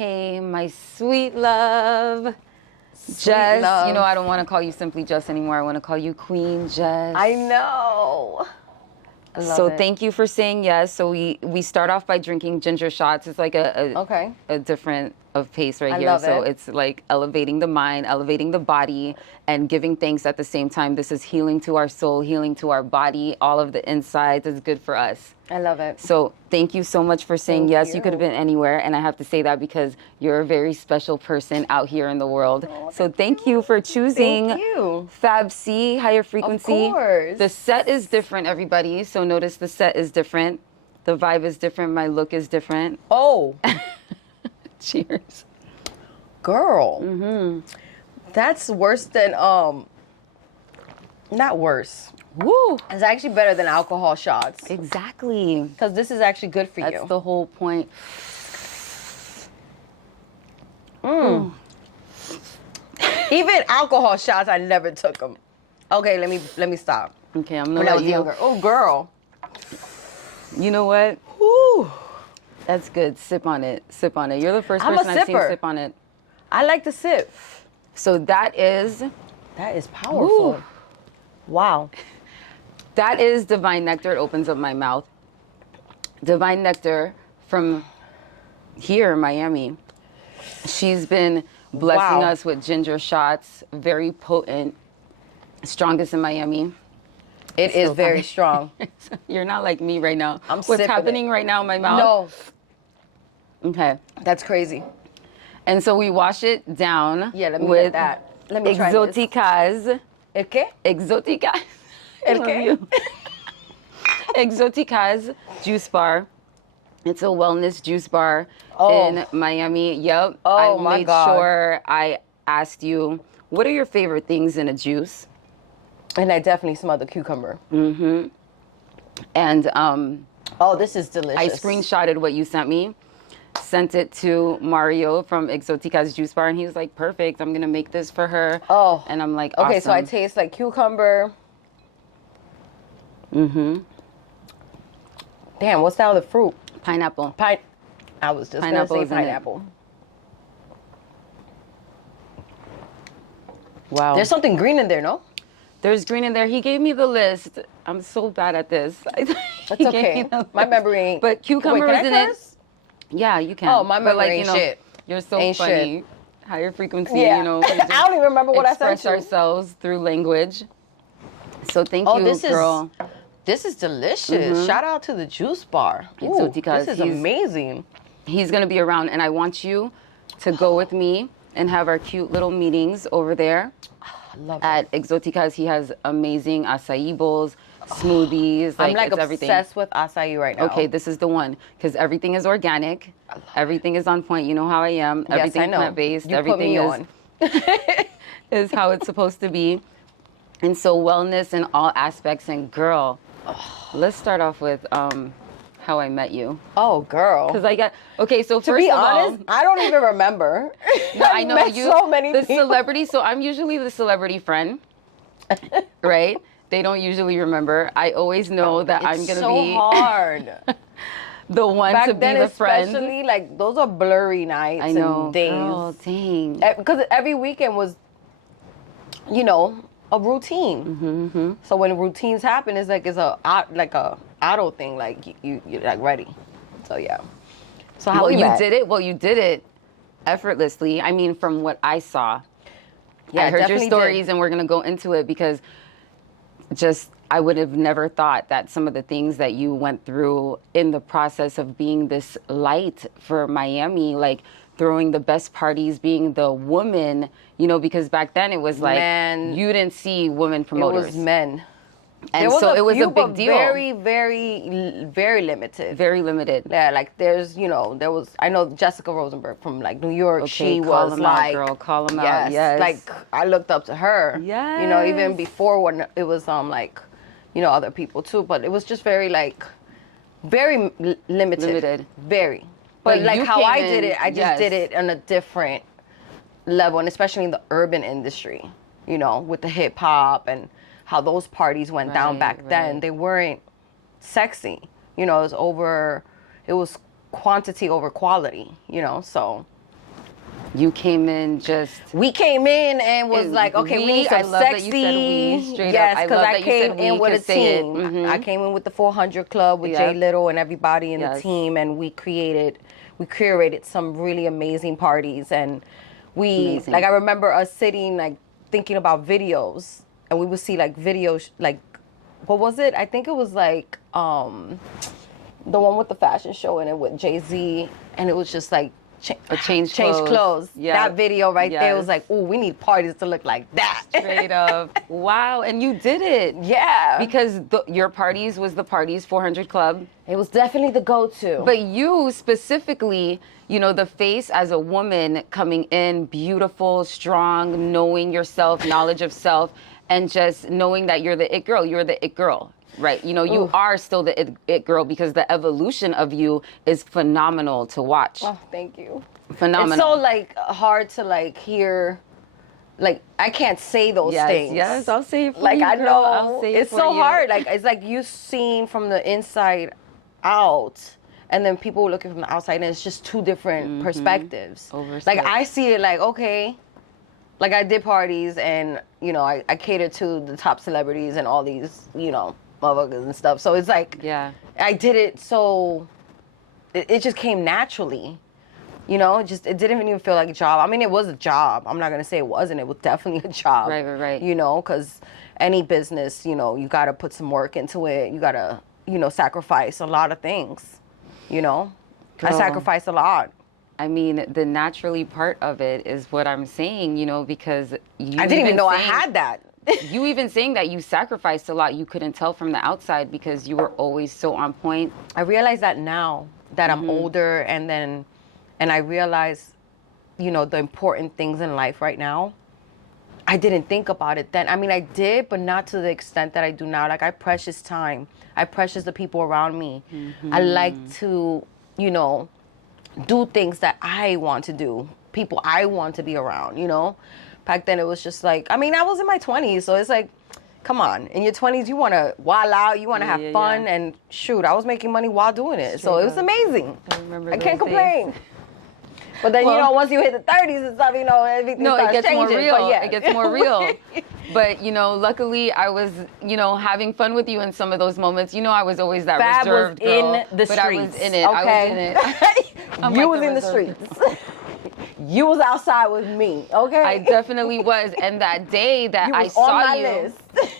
Hey, my sweet love. Jess, love. you know I don't want to call you simply Jess anymore. I want to call you Queen Jess. I know. I love So it. thank you for saying yes. So we start off by drinking ginger shots. It's like a different of pace right here. Love So it. it's like elevating the mind, elevating the body, and giving thanks at the same time. This is healing to our soul, healing to our body. All of the insides is good for us. I love it. So thank you so much for saying Thank yes. you. You could have been anywhere, and I have to say that because you're a very special person out here in the world. So thank you for choosing Thank you. Fab C, higher frequency. Of course. The set is different, everybody. So notice the set is different. The vibe is different. My look is different. Oh, Cheers. girl. That's worse than not worse. Woo! It's actually better than alcohol shots Exactly. because this is actually good for That's you. the whole point. Even alcohol shots, I never took them. Okay, let me stop. Okay, I'm gonna When I let was you. younger. Oh, girl. You know what? Whew. That's good. Sip on it. Sip on it. You're the first I'm a person I've seen sipper. sip on it. I like to sip. So that is Powerful. Woo. Wow. That is divine nectar. It opens up my mouth. Divine nectar from here in Miami. She's been blessing Wow. us with ginger shots, very potent, strongest in Miami. It is Still very fine. strong. You're not like me right now. I'm What's sipping happening it. right now in my mouth? No, Okay. that's crazy. And so we wash it down Yeah, let me with get that. Let me try this. Exoticas. ¿El qué? Exoticas. I ¿El love qué? you. Exoticas juice bar. It's a wellness juice bar in Miami. Yep. Oh, I my made God. sure I asked you, what are your favorite things in a juice? And I definitely smell the cucumber. And Oh, this is delicious. I screenshotted what you sent me, sent it to Mario from Exotica's Juice Bar, and he was like, perfect, I'm going to make this for her. Oh. And I'm like, awesome. Okay, so I taste like cucumber. Damn, what's that other fruit? Pineapple. I was just Pineapple going to is say in it. pineapple. Wow. There's something green in there, no? There's green in there. He gave me the list. I'm so bad at this. That's okay. My memory ain't. But cucumber Wait, is can in I it. curse? Yeah, you can. Oh, my But, memory ain't shit. You're so Ain't funny. shit. Higher frequency, Yeah. you know. we I just don't even remember what I sent express you. ourselves through language. So thank Oh, you, this girl. This is delicious. Shout out to the juice bar. Ooh, Exoticas, this is amazing. He's going to be around, and I want you to go with me and have our cute little meetings over there I love it. at Exoticas. He has amazing acai bowls, smoothies. I'm like it's obsessed everything. with acai right now. Okay, this is the one because everything is organic. Everything is on point. You know how I am. Yes, Everything I know. plant-based. You Everything put me is on. is how it's supposed to be. And so wellness in all aspects. And girl, let's start off with how I met you. Oh, girl. Because I got okay. So To first be of honest, all, I don't even remember. no, I know met you. so many the people. celebrity. So I'm usually the celebrity friend, right? They don't usually remember. I always know that I'm It's gonna so be hard. the one Back to be then, the friend. especially, like, those are blurry nights I know, and days. girl, dang. Because every weekend was, you know, a routine. So when routines happen, it's like it's a auto thing. Like you're like ready. So yeah. So how Well, we you met? did it. Well, you did it effortlessly. I mean, from what I saw. Yeah, I heard your definitely stories, did. and we're gonna go into it because just I would have never thought that some of the things that you went through in the process of being this light for Miami, like throwing the best parties, being the woman, you know, because back then it was like Man. you didn't see women It promoters. was men. And There was so a it was few, a big but deal. Very, very limited. Very limited. Yeah, like there's, you know, I know Jessica Rosenberg from like New York. Okay, She call was them out, like, girl. Call them out. Yes. like I looked up to her. Yes. You know, even before when it was like, you know, other people too. But it was just very like, very limited. Limited. Very. But But like you how came I in- did it, I just yes. did it on a different level, and especially in the urban industry. You know, with the hip hop and how those parties went down Right, back then. right. They weren't sexy. You know, it was quantity over quality, you know, so You came in just. We came in and was like, okay, we need some I love sexy. That you said we, straight yes, up. I because love I that came you said we, in with a say team. It. I came in with the 400 Club with Jay Little and everybody in the team, and we curated some really amazing parties, and like I remember us sitting like thinking about videos, and we would see like videos like, what was it? I think it was like the one with the fashion show in it with Jay-Z, and it was just like change clothes. Yeah. That video right there was like, oh, we need parties to look like that. Straight up. Wow. And you did it. Yeah. Because your parties was the parties 400 Club. It was definitely the go-to. But you specifically, you know, the face as a woman coming in, beautiful, strong, knowing yourself, knowledge of self, and just knowing that you're the it girl. You're the it girl. Right. You know, you are still the it girl because the evolution of you is phenomenal to watch. Oh, thank you. Phenomenal. It's so like hard to like hear. Like I can't say those things. Yes, I'll say it for like you, I girl. know I'll say it's it for so you. hard. Like it's like you seeing from the inside out, and then people looking from the outside, and it's just two different perspectives. Like I see it like, okay, like I did parties, and you know I catered to the top celebrities and all these, you know, motherfuckers and stuff. So it's like, I did it so it just came naturally. You know, it didn't even feel like a job. I mean, it was a job. I'm not going to say it wasn't. It was definitely a job. Right. You know, because any business, you know, you got to put some work into it. You got to, you know, sacrifice a lot of things, you know. Girl, I sacrificed a lot. I mean, the naturally part of it is what I'm saying, you know, because you I didn't even know I had that. You even saying that you sacrificed a lot, you couldn't tell from the outside because you were always so on point. I realize that now that I'm older, and I realize, you know, the important things in life right now. I didn't think about it then. I mean, I did, but not to the extent that I do now. Like, I precious time. I precious the people around me. I like to, you know, do things that I want to do. People I want to be around, you know? Back then, it was just like, I mean, I was in my 20s, so it's like, come on. In your 20s, you want to wild out, you want to have fun, and shoot, I was making money while doing it. So it was amazing. I can't complain. But then, you know, once you hit the 30s and stuff, you know, everything starts it gets changing. more real. But It gets more real. But, you know, luckily I was, you know, having fun with you in some of those moments. You know, I was always that Fab reserved was girl. in the but streets. I was in it. Okay? I was in it. You was in the streets. You was outside with me, okay? I definitely was. And that day that I saw on my you, list.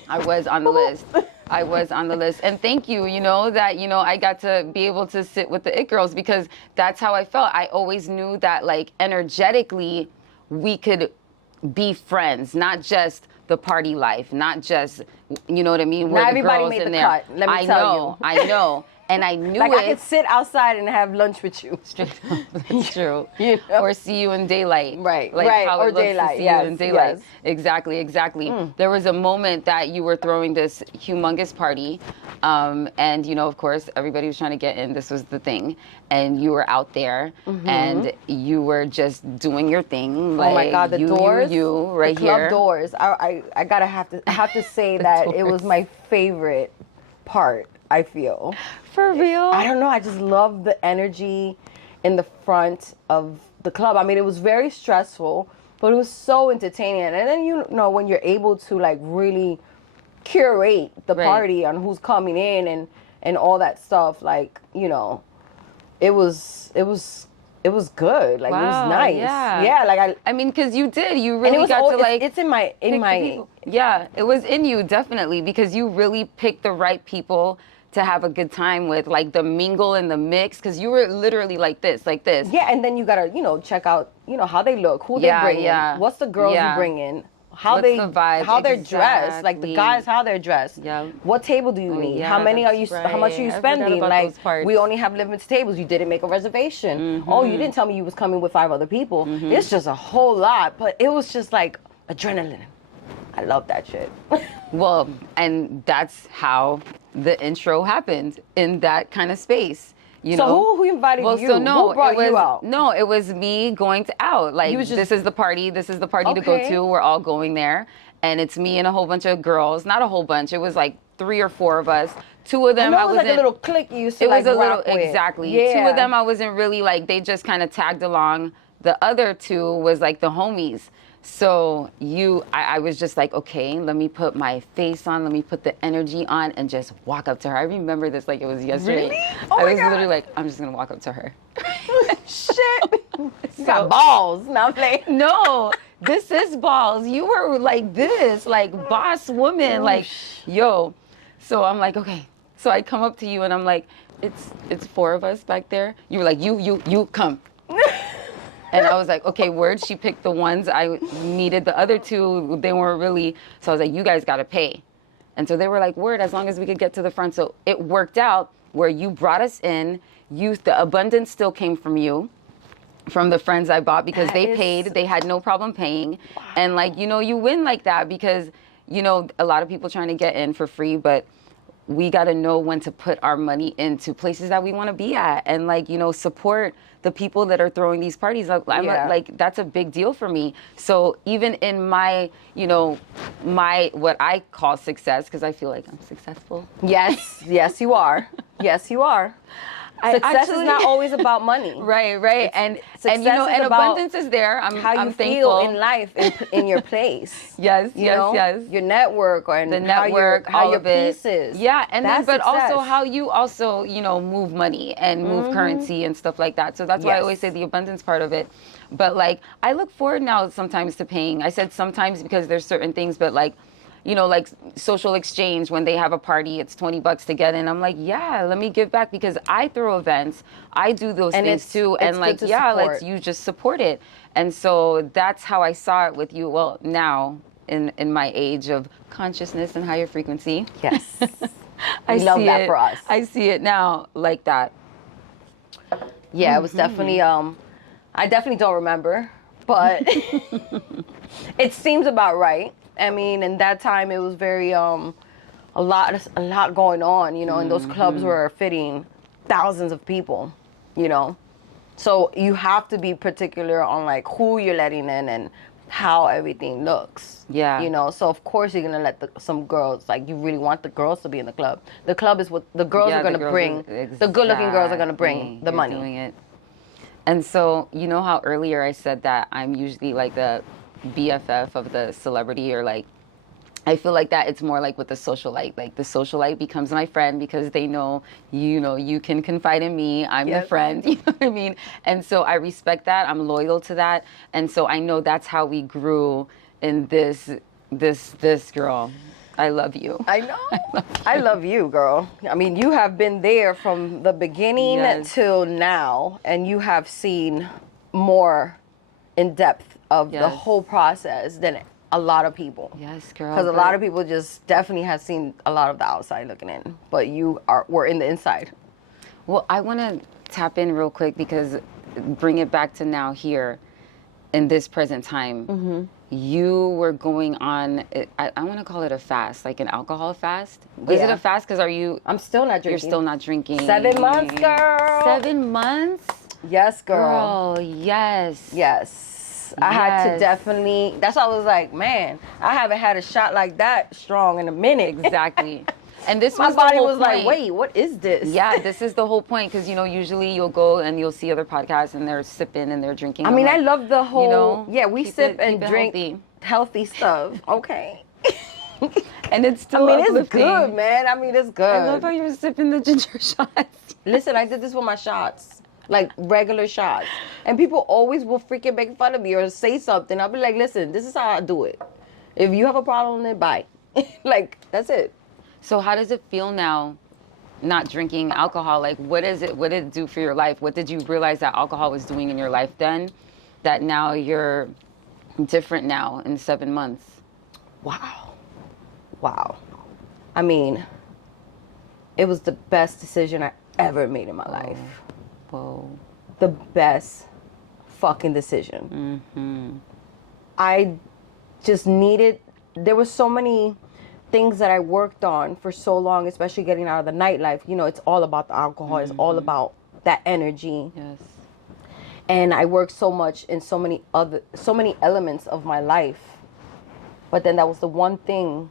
I was on the list. I was on the list. And thank you, you know, that, you know, I got to be able to sit with the it girls because that's how I felt. I always knew that, like, energetically, we could be friends, not just the party life, not just, you know what I mean? Not the everybody girls made in the there. cut, let me tell you. I know. And I knew like it. I could sit outside and have lunch with you. Straight up, that's true. You know? Or see you in daylight. Right, like right. How or it looks daylight, to see yes, you in daylight. yes. Exactly. There was a moment that you were throwing this humongous party, and you know, of course, everybody was trying to get in. This was the thing, and you were out there, and you were just doing your thing. Like, oh my God, the doors, you right the club here. doors. I have to say that it was my favorite part. I feel. For real? I don't know. I just love the energy in the front of the club. I mean, it was very stressful, but it was so entertaining. And then, you know, when you're able to like really curate the party on who's coming in and all that stuff, like, you know, it was good. Like, it was nice. Yeah. Like I mean, because you really got to like. It's in my. Yeah, it was in you definitely because you really picked the right people to have a good time with, like the mingle and the mix, because you were literally like this. Yeah, and then you gotta, you know, check out, you know, how they look, who they bring in, what's the girls you bring in, how the vibe, how they're dressed, like the guys, how they're dressed. Yeah. What table do you need? Yeah, how many are you? right. How much are you spending? Like, we only have limited tables. You didn't make a reservation. Oh, you didn't tell me you was coming with 5 other people. It's just a whole lot, but it was just like adrenaline. I love that shit. Well, and that's how the intro happened in that kind of space. You know? Who invited you? So no, who brought it was, you out? No, it was me going out. Like, this is the party to go to. We're all going there. And it's me and a whole bunch of girls. Not a whole bunch. It was like 3 or 4 of us. 2 of them I was like a little clique you used to it like was a rock little with. exactly. Yeah. 2 of them I wasn't really like, they just kind of tagged along. the other two was like the homies. So I was just like, okay, let me put my face on, let me put the energy on, and just walk up to her. I remember this like it was yesterday. Really? Oh I my was God. literally like, I'm just gonna walk up to her. Shit. You got balls. Now I'm playing. No, this is balls. You were like this, like boss woman, like, yo. So I'm like, okay. So I come up to you and I'm like, it's four of us back there. You were like, you come. And I was like, okay, word. She picked the ones I needed. The other two, they weren't really. So I was like, you guys got to pay. And so they were like, word, as long as we could get to the front. So it worked out where you brought us in. The abundance still came from you, from the friends I bought, because they paid. They had no problem paying. Wow. And like, you win like that because, a lot of people trying to get in for free, but we got to know when to put our money into places that we want to be at, and like, support the people that are throwing these parties. Like that's a big deal for me. So even in my, my what I call success, because I feel like I'm successful. Yes, yes you are. Yes you are. Success is not always about money. Right. And abundance is there. I'm thankful. Feel in life, in your place. Yes. Your network, or the network, how your it. piece is. Yeah, and that's then, but success. also how you also, move money and move currency and stuff like that. So that's why I always say the abundance part of it. But like, I look forward now sometimes to paying. I said sometimes because there's certain things, but like, like social exchange, when they have a party, it's $20 to get in. I'm like, yeah, let me give back, because I throw events. I do those things too. And like, let's you just support it. And so that's how I saw it with you. Well, now in my age of consciousness and higher frequency. Yes. I love see that it. for us. I see it now like that. Yeah, it was definitely, I definitely don't remember, but it seems about right. I mean, in that time, it was very, a lot going on, and those clubs were fitting thousands of people, So you have to be particular on, like, who you're letting in and how everything looks. Yeah. So, of course, you're going to let some girls, like, you really want the girls to be in the club. The club is what the girls are going to bring. The good-looking girls are going to bring the money. Doing it. And so, how earlier I said that I'm usually like the BFF of the celebrity, or like, I feel like that it's more like with the socialite. Like the socialite becomes my friend because they know, you can confide in me. I'm the friend. You know what I mean? And so I respect that. I'm loyal to that. And so I know that's how we grew in this girl. I love you. I know. I love you, girl. I mean, you have been there from the beginning till now, and you have seen more in depth of the whole process than a lot of people. Yes, girl. Because a lot of people just definitely have seen a lot of the outside looking in, but we're in the inside. Well, I want to tap in real quick, because bring it back to now here in this present time. You were going on, I want to call it a fast, like an alcohol fast. Is it a fast? Because I'm still not drinking. You're still not drinking. 7 months, girl. 7 months? Yes, girl. Girl, yes. Yes. I had to definitely, that's why I was like, man, I haven't had a shot like that strong in a minute. Exactly. And this my was body the whole was point. like, wait, what is this? Yeah, this is the whole point, because usually you'll go and you'll see other podcasts and they're sipping and they're drinking. I mean, I love the whole, we sip and drink healthy stuff. Okay. And it's still uplifting. It's good, man. I mean, it's good. I love how you're sipping the ginger shots. Listen, I did this with my shots, like regular shots. And people always will freaking make fun of me or say something. I'll be like, listen, this is how I do it. If you have a problem, then bye. Like, that's it. So how does it feel now, not drinking alcohol? Like, what did it do for your life? What did you realize that alcohol was doing in your life then, that now you're different now in 7 months? Wow. I mean, it was the best decision I ever made in my life. Whoa. The best fucking decision. I just needed, there were so many things that I worked on for so long, especially getting out of the nightlife. It's all about the alcohol. It's all about that energy. Yes. And I worked so much in so many elements of my life. But then that was the one thing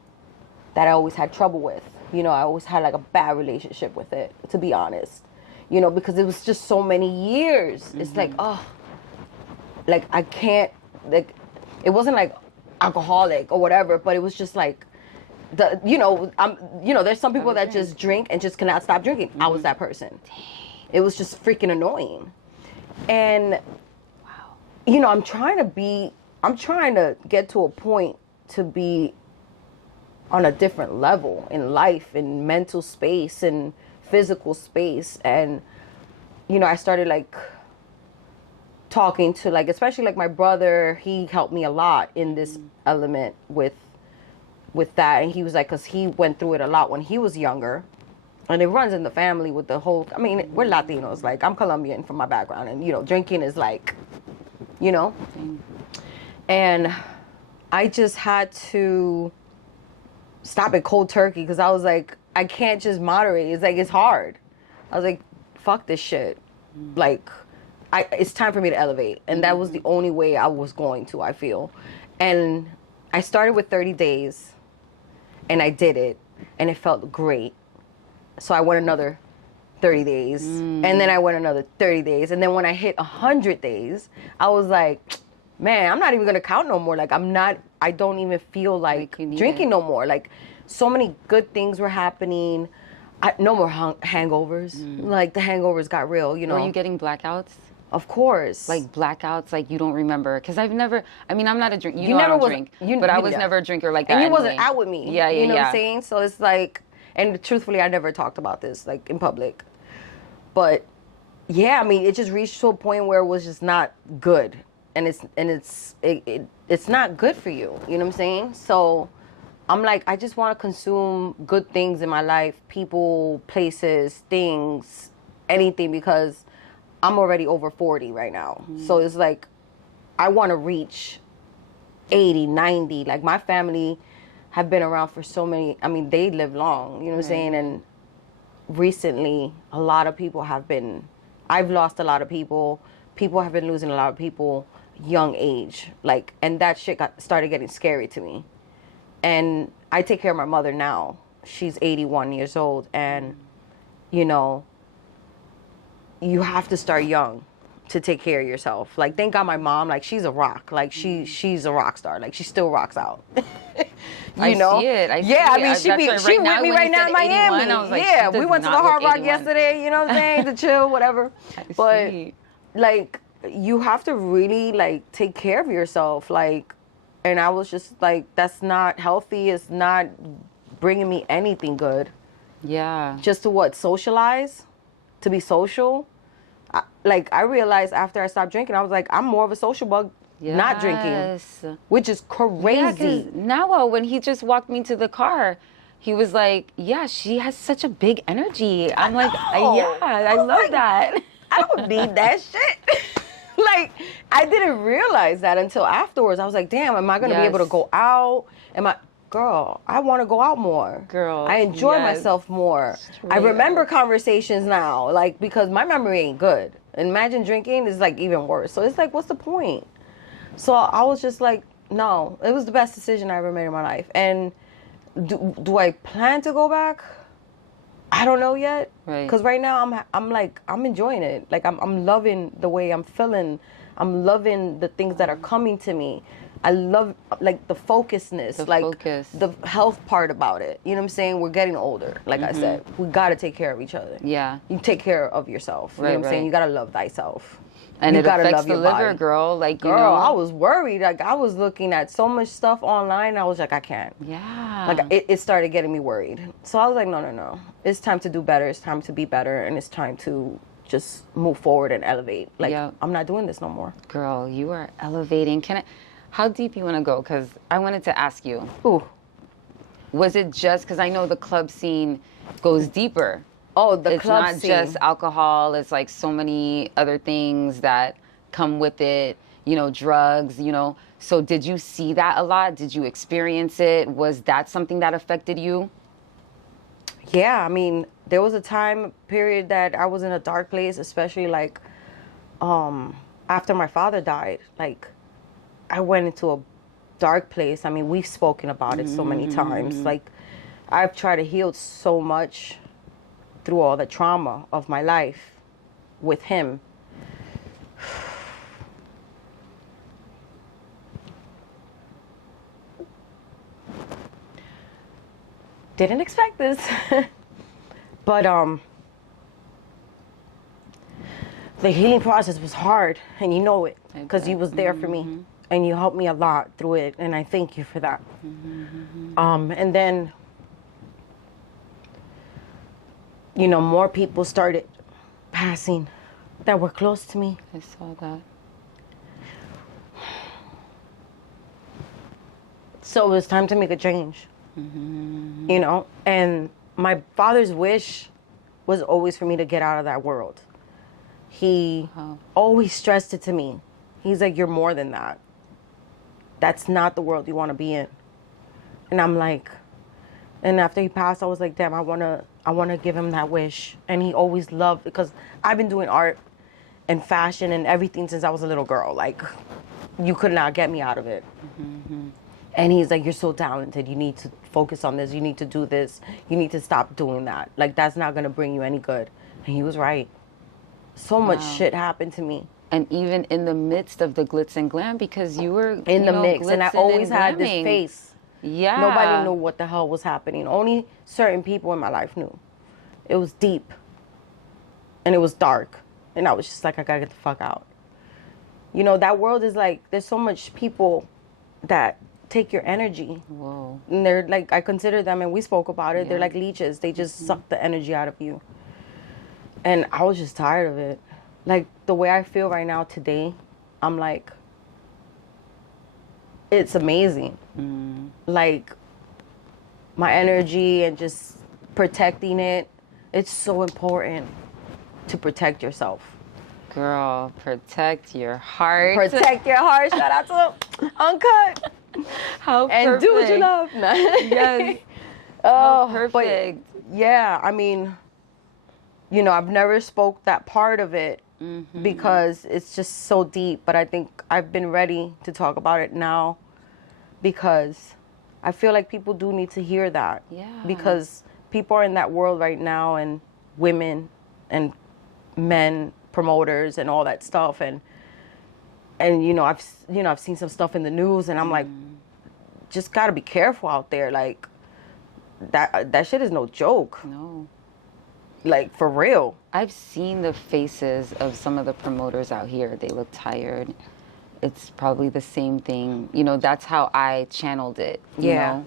that I always had trouble with. I always had like a bad relationship with it, to be honest. Because it was just so many years. It's like, like I can't, like, it wasn't like alcoholic or whatever, but it was just like, there's some people that just drink and just cannot stop drinking. I was that person. It was just freaking annoying. And, I'm trying to get to a point to be on a different level in life, in mental space and physical space. And, I started like talking to like, especially like my brother, he helped me a lot in this element with that. And he was like, cause he went through it a lot when he was younger. And it runs in the family with the whole, I mean, we're Latinos, like I'm Colombian from my background, and drinking is like, and I just had to stop it cold turkey because I was like, I can't just moderate. It's like, it's hard. I was like, fuck this shit. Like, it's time for me to elevate. And that was the only way I was going to, I feel. And I started with 30 days and I did it and it felt great. So I went another 30 days and then I went another 30 days. And then when I hit 100 days, I was like, man, I'm not even going to count no more. Like, I don't even feel like drinking no more. Like, so many good things were happening. No more hangovers. Like, the hangovers got real, Were you getting blackouts? Of course. Like blackouts, like you don't remember. Because I'm not a drink. I don't drink. But I was never a drinker like that. And you anyway. wasn't out with me. Yeah. You know what I'm saying? So it's like, and truthfully, I never talked about this, like, in public. But, yeah, I mean, it just reached to a point where it was just not good. And it's not good for you. You know what I'm saying? So I'm like, I just want to consume good things in my life, people, places, things, anything, because I'm already over 40 right now. So it's like, I want to reach 80, 90. Like, my family have been around for so many, I mean, they live long, you know what I'm saying? And recently, a lot of people I've lost a lot of people. People have been losing a lot of people young age. Like, and that shit started getting scary to me. And I take care of my mother now. She's 81 years old. And, you have to start young to take care of yourself. Like, thank God my mom, like, she's a rock. Like, she's a rock star. Like, she still rocks out. I see it. I mean, she with me right now in Miami. 81, I was like, we went to the Hard Rock yesterday, you know what I'm saying, to chill, whatever. But, like, you have to really, like, take care of yourself. Like, and I was just like, that's not healthy. It's not bringing me anything good. Yeah. Just to socialize, to be social. I realized after I stopped drinking, I was like, I'm more of a social bug not drinking, which is crazy. Yeah, now when he just walked me to the car, he was like, yeah, she has such a big energy. I'm like, yeah, I love that. I don't need that shit. Like, I didn't realize that until afterwards. I was like, damn, am I going to be able to go out? Girl, I want to go out more. Girl, I enjoy myself more. I remember conversations now, like, because my memory ain't good. Imagine drinking is like even worse. So it's like, what's the point? So I was just like, no, it was the best decision I ever made in my life. And do I plan to go back? I don't know yet. Because right now I'm enjoying it. Like, I'm loving the way I'm feeling. I'm loving the things that are coming to me. I love, like, the focusedness, the health part about it. You know what I'm saying? We're getting older, like I said. We got to take care of each other. Yeah. You take care of yourself. You know what I'm saying? You got to love thyself. And you it affects the liver, girl. Like, girl, I was worried. Like, I was looking at so much stuff online. I was like, I can't. Yeah. Like, it started getting me worried. So I was like, no. It's time to do better. It's time to be better. And it's time to just move forward and elevate. Like, I'm not doing this no more. Girl, you are elevating. How deep you want to go? Because I wanted to ask you. Ooh. Was it just, because I know the club scene goes deeper. Oh, the club scene. It's not just alcohol. It's like so many other things that come with it, drugs, So did you see that a lot? Did you experience it? Was that something that affected you? Yeah, I mean, there was a time period that I was in a dark place, especially like after my father died. Like, I went into a dark place. I mean, we've spoken about it so many times. Like, I've tried to heal so much through all the trauma of my life with him. didn't expect this. But the healing process was hard, and you know it, because you was there for me, and you helped me a lot through it, and I thank you for that. And then, you know, more people started passing that were close to me. I saw that. So it was time to make a change, you know? And my father's wish was always for me to get out of that world. He always stressed it to me. He's like, you're more than that. That's not the world you want to be in. And I'm like, and after he passed, I was like, damn, I want to give him that wish. And he always loved, because I've been doing art and fashion and everything since I was a little girl. Like, you could not get me out of it. And he's like, you're so talented. You need to focus on this. You need to do this. You need to stop doing that. Like, that's not going to bring you any good. And he was right. So much shit happened to me. And even in the midst of the glitz and glam, because you were in the mix. And I always had this face. Yeah. Nobody knew what the hell was happening. Only certain people in my life knew. It was deep. And it was dark. And I was just like, I gotta get the fuck out. You know, that world is like, there's so much people that take your energy. Whoa. And they're like, I consider them, and we spoke about it, they're like leeches. They just suck the energy out of you. And I was just tired of it. Like, the way I feel right now today, I'm like, it's amazing. Like, my energy and just protecting it, it's so important to protect yourself. Girl, protect your heart. Protect your heart. Shout out to Uncut. How and perfect. do what you love. Yes. Oh, how perfect. But yeah, I mean, you know, I've never spoke that part of it because it's just so deep. But I think I've been ready to talk about it now because I feel like people do need to hear that. Yeah. Because people are in that world right now, and women and men, promoters and all that stuff, and I've seen some stuff in the news, and I'm like, just gotta be careful out there. Like, that shit is no joke. No. Like, for real. I've seen the faces of some of the promoters out here. They look tired. It's probably the same thing. You know, that's how I channeled it. You know?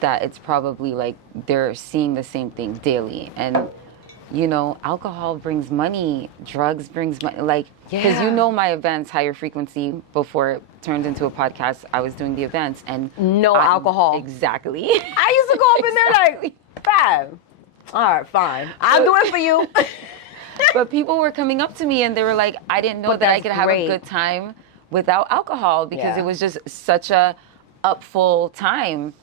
That it's probably like they're seeing the same thing daily. And, you know, alcohol brings money. Drugs brings money. Like, because you know my events, Higher Frequency, before it turned into a podcast, I was doing the events. And no alcohol. Exactly. I used to go up in there like, fab. All right, fine. I'll do it for you. But people were coming up to me and they were like, I didn't know that I could have a good time without alcohol because it was just such a upful time.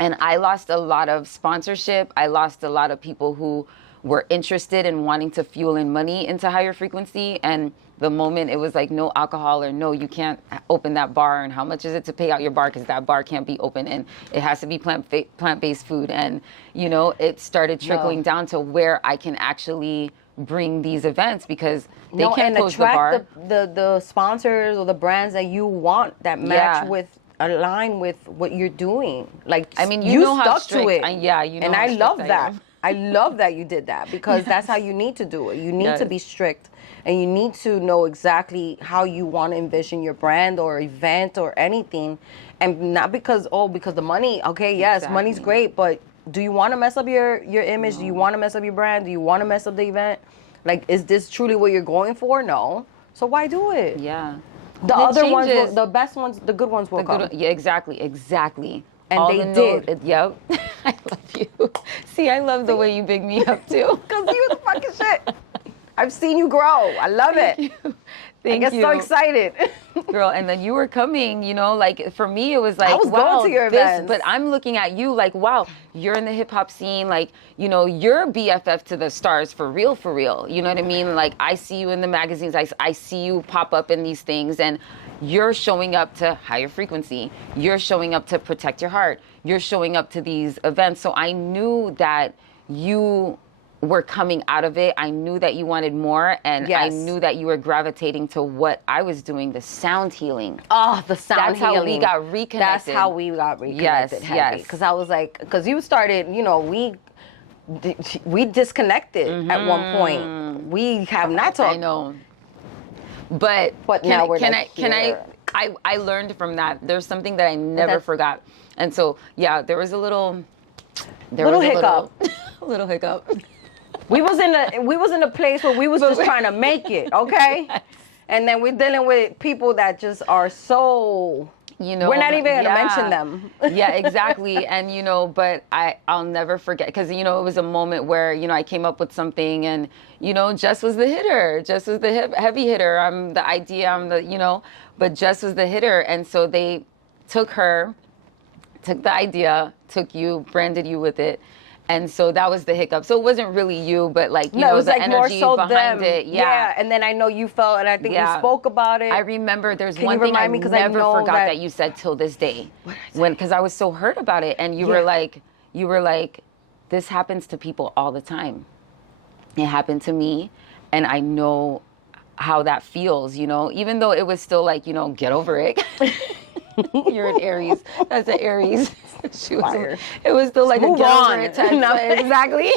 And I lost a lot of sponsorship. I lost a lot of people who were interested in wanting to fuel in money into Higher Frequency. And the moment it was like, no alcohol, or no, you can't open that bar, and how much is it to pay out your bar because that bar can't be open, and it has to be plant-based food. And, you know, it started trickling down to where I can actually bring these events because they can't close the bar. The sponsors or the brands that you want that match with, align with what you're doing. Like, I mean, you know how stuck to it. You know, and I love that. I love that you did that because that's how you need to do it. You need to be strict, and you need to know exactly how you want to envision your brand or event or anything, and not because the money. Okay, yes, money's great, but do you want to mess up your image? No. Do you want to mess up your brand? Do you want to mess up the event? Like, is this truly what you're going for? No. So why do it? Yeah. The other ones, the best ones, the good ones will come. Yeah, exactly. And all they did. Yep. I love you. See, I love the way you big me up too. Because you the fucking shit. I've seen you grow. I love it. Thank you. I get so excited. Girl, and then you were coming, you know, like for me it was like, I was going to your events. But I'm looking at you like, wow, you're in the hip hop scene, like, you know, you're BFF to the stars for real. You know what I mean? Like, I see you in the magazines, I see you pop up in these things, and you're showing up to Higher Frequency. You're showing up to Protect Your Heart. You're showing up to these events. So I knew that you were coming out of it. I knew that you wanted more, and I Yes. knew that you were gravitating to what I was doing, the sound healing. Oh, the sound That's healing. how we got reconnected. That's how we got reconnected. Yes, heavy. yes. Because I was like, because you started, we disconnected at one point. We have not talked. I know. But now we're like here. I learned from that. There's something that I never that's- forgot. And so, yeah, there was a little hiccup. A little hiccup. We was in a place where we was just trying to make it, okay? Yes. And then we're dealing with people that just are so, we're not even gonna mention them. Yeah, exactly. And but I'll never forget, because it was a moment where I came up with something, and Jess was the hitter. Jess was the heavy hitter. I'm the idea. I'm the but Jess was the hitter, and so they took the idea, took you, branded you with it. And so that was the hiccup. So it wasn't really you, but it was the the energy more so behind them. it. Yeah. And then I know you felt, and I think Yeah. we spoke about it. I remember there's Can one you thing I remind me? 'Cause I never know forgot that- that you said till this day. What did I say? Because I was so hurt about it. And you were like, this happens to people all the time. It happened to me, and I know how that feels, even though it was still get over it. You're an Aries. That's an Aries. Fire. It was still like Move a get on. over it type. No. Exactly.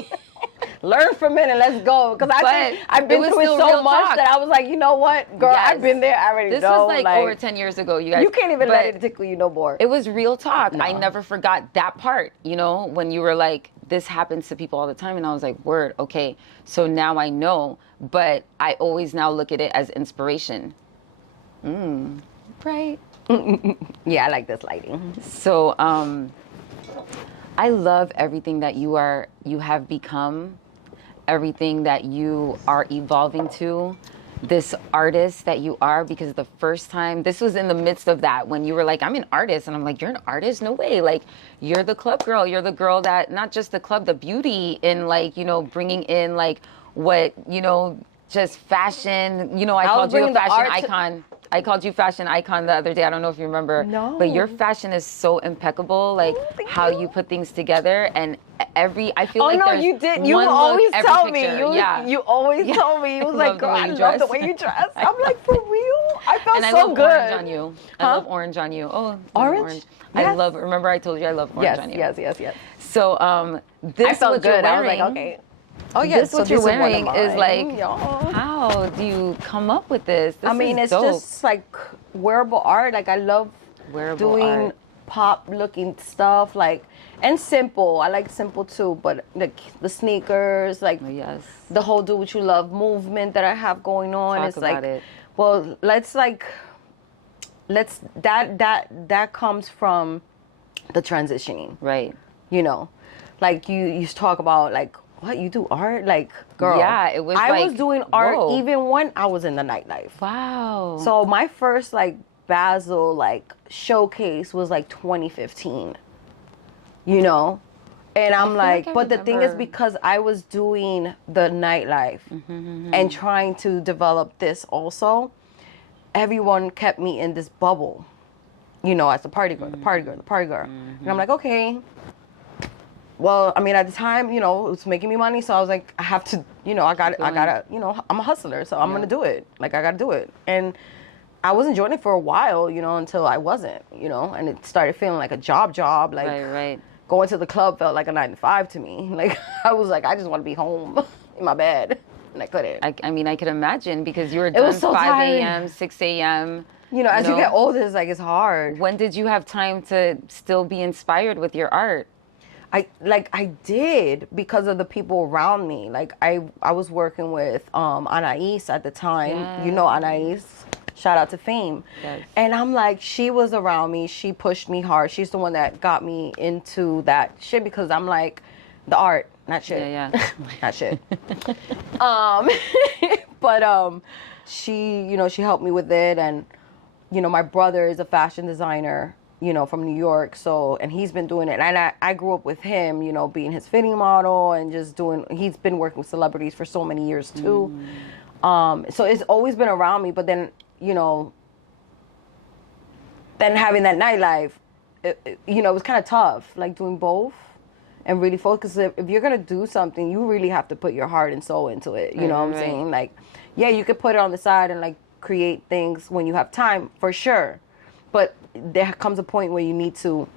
Learn from it and let's go. Because I think I've been it was through it still so real much talk. that I was like, you know what, girl, Yes. I've been there. I already This know. was over 10 years ago, you guys. You can't even let But it tickle you no more. It was real talk. No. I never forgot that part, when you were like, this happens to people all the time. And I was like, word, okay. So now I know. But I always now look at it as inspiration. Right. Yeah, I like this lighting. So I love everything that you have become, everything that you are evolving to, this artist that you are, because the first time, this was in the midst of that, when you were like, I'm an artist. And I'm like, you're an artist? No way. Like, you're the club girl. You're the girl that, not just the club, the beauty in bringing in what, just fashion. I called you a fashion icon. I called you fashion icon the other day. I don't know if you remember. No. But your fashion is so impeccable, thank how you. you put things together, and I feel like no, there's you did. You one always look every tell me. picture. You always told me. You was like, love the girl, way I you love dress. the way you dress. I'm like, for real? I felt And I so love good. orange on you. I Huh? love orange on you. Oh, Orange? I Yes. love. Remember, I told you I love orange on you. Yes. So this I felt what you're good. I was wearing, like, okay. Oh yeah, This what you're wearing is like, y'all. how do you come up with this? This I mean, is it's dope. just like wearable art. Like I love Wearable doing art. pop looking stuff. And simple. I like simple too. But the sneakers, Oh, yes. the whole do what you love movement that I have going on. Talk It's about like, it. well, that comes from the transitioning. Right. Like you talk about what you do art, girl. Yeah, it was I was doing art whoa. even when I was in the nightlife. Wow. So my first Basel showcase was 2015. And I'm like I but the thing is, remember. because I was doing the nightlife and trying to develop this also, everyone kept me in this bubble, as the party girl, the party girl, the party girl. And I'm like, okay. Well, I mean, at the time, it was making me money, so I was like, I have to, I gotta, I'm a hustler, so I'm gonna do it. I gotta do it. And I was enjoying it for a while, until I wasn't, and it started feeling like a job. Right. Going to the club felt like a 9 to 5 to me. I was like, I just want to be home in my bed, and I couldn't. I mean, I could imagine, because you were done was so 5 tiring. a.m., 6 a.m. As you get older, it's hard. When did you have time to still be inspired with your art? I did, because of the people around me. I was working with Anais at the time. Yes. Anais. Shout out to Fame. Yes. And I'm like, she was around me. She pushed me hard. She's the one that got me into that shit, because I'm like, the art, not shit. Yeah. Not shit. But she helped me with it, and my brother is a fashion designer, from New York, and he's been doing it, and I grew up with him, being his fitting model and just he's been working with celebrities for so many years too. So it's always been around me, but then then having that nightlife, it was kind of tough, doing both. and really focus. If you're going to do something, you really have to put your heart and soul into it. You know what I'm saying? Like, yeah, you could put it on the side and like create things when you have time, for sure. But there comes a point where you need to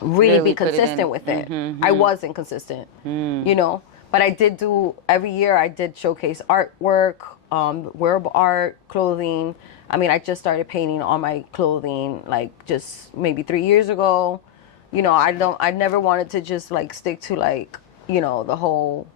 really be consistent with it. I wasn't consistent, you know, but I did do, every year I did showcase artwork, wearable art, clothing. I mean, I just started painting on my clothing like just maybe 3 years ago. You know, I never wanted to just like stick to like, you know, the whole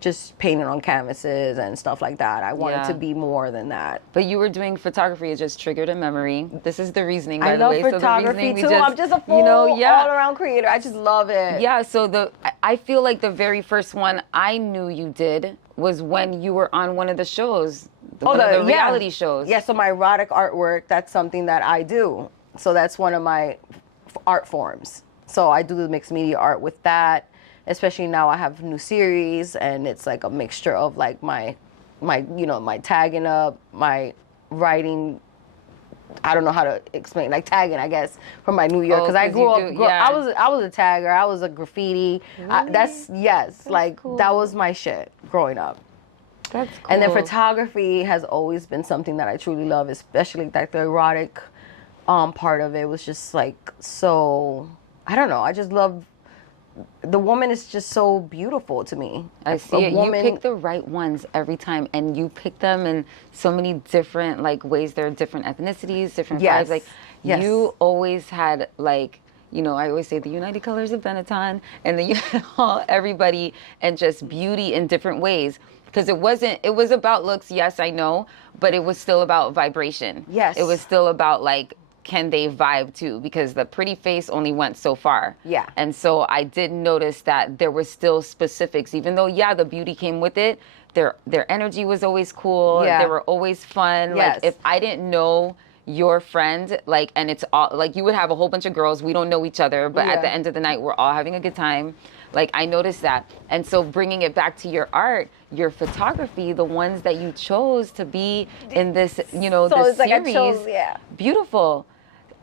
just painting on canvases and stuff like that. I wanted to be more than that. But you were doing photography. It just triggered a memory. This is the reasoning, by I the love way. photography So the too. I'm just a full all-around creator. I just love it. Yeah, so I feel like the very first one I knew you did was when you were on one of the shows, one of the reality shows. Yeah, so my erotic artwork, that's something that I do. So that's one of my art forms. So I do the mixed media art with that. Especially now I have a new series, and it's like a mixture of like my you know, my tagging up, my writing. I don't know how to explain, like tagging, I guess, from my New York, because I grew up. I was a tagger. I was a graffiti. Really? That's like cool. That was my shit growing up. That's cool. And then photography has always been something that I truly love, especially like the erotic part of it was just like so. I don't know. I just love. The woman is just so beautiful to me. I see it. You pick the right ones every time, and you pick them in so many different like ways. There are different ethnicities, different vibes. Like you always had like, you know, I always say the United Colors of Benetton, and everybody, and just beauty in different ways. Because it was about looks, yes, I know, but it was still about vibration. Yes. It was still about like, can they vibe too? Because the pretty face only went so far. Yeah. And so I did notice that there was still specifics, even though, yeah, the beauty came with it. Their energy was always cool. Yeah. They were always fun. Yes. Like if I didn't know your friend, like, and it's all like you would have a whole bunch of girls. We don't know each other, but at the end of the night, we're all having a good time. Like I noticed that. And so bringing it back to your art, your photography, the ones that you chose to be in this, you know, so this it's like series, I chose, beautiful.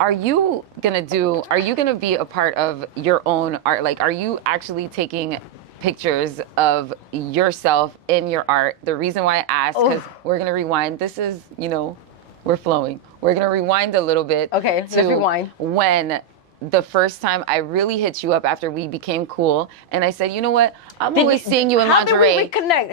Are you gonna be a part of your own art? Like, are you actually taking pictures of yourself in your art? The reason why I asked, because we're gonna rewind. This is, you know, we're flowing. We're gonna rewind a little bit. Okay, let's rewind. When the first time I really hit you up after we became cool, and I said, you know what? I'm always seeing you in lingerie.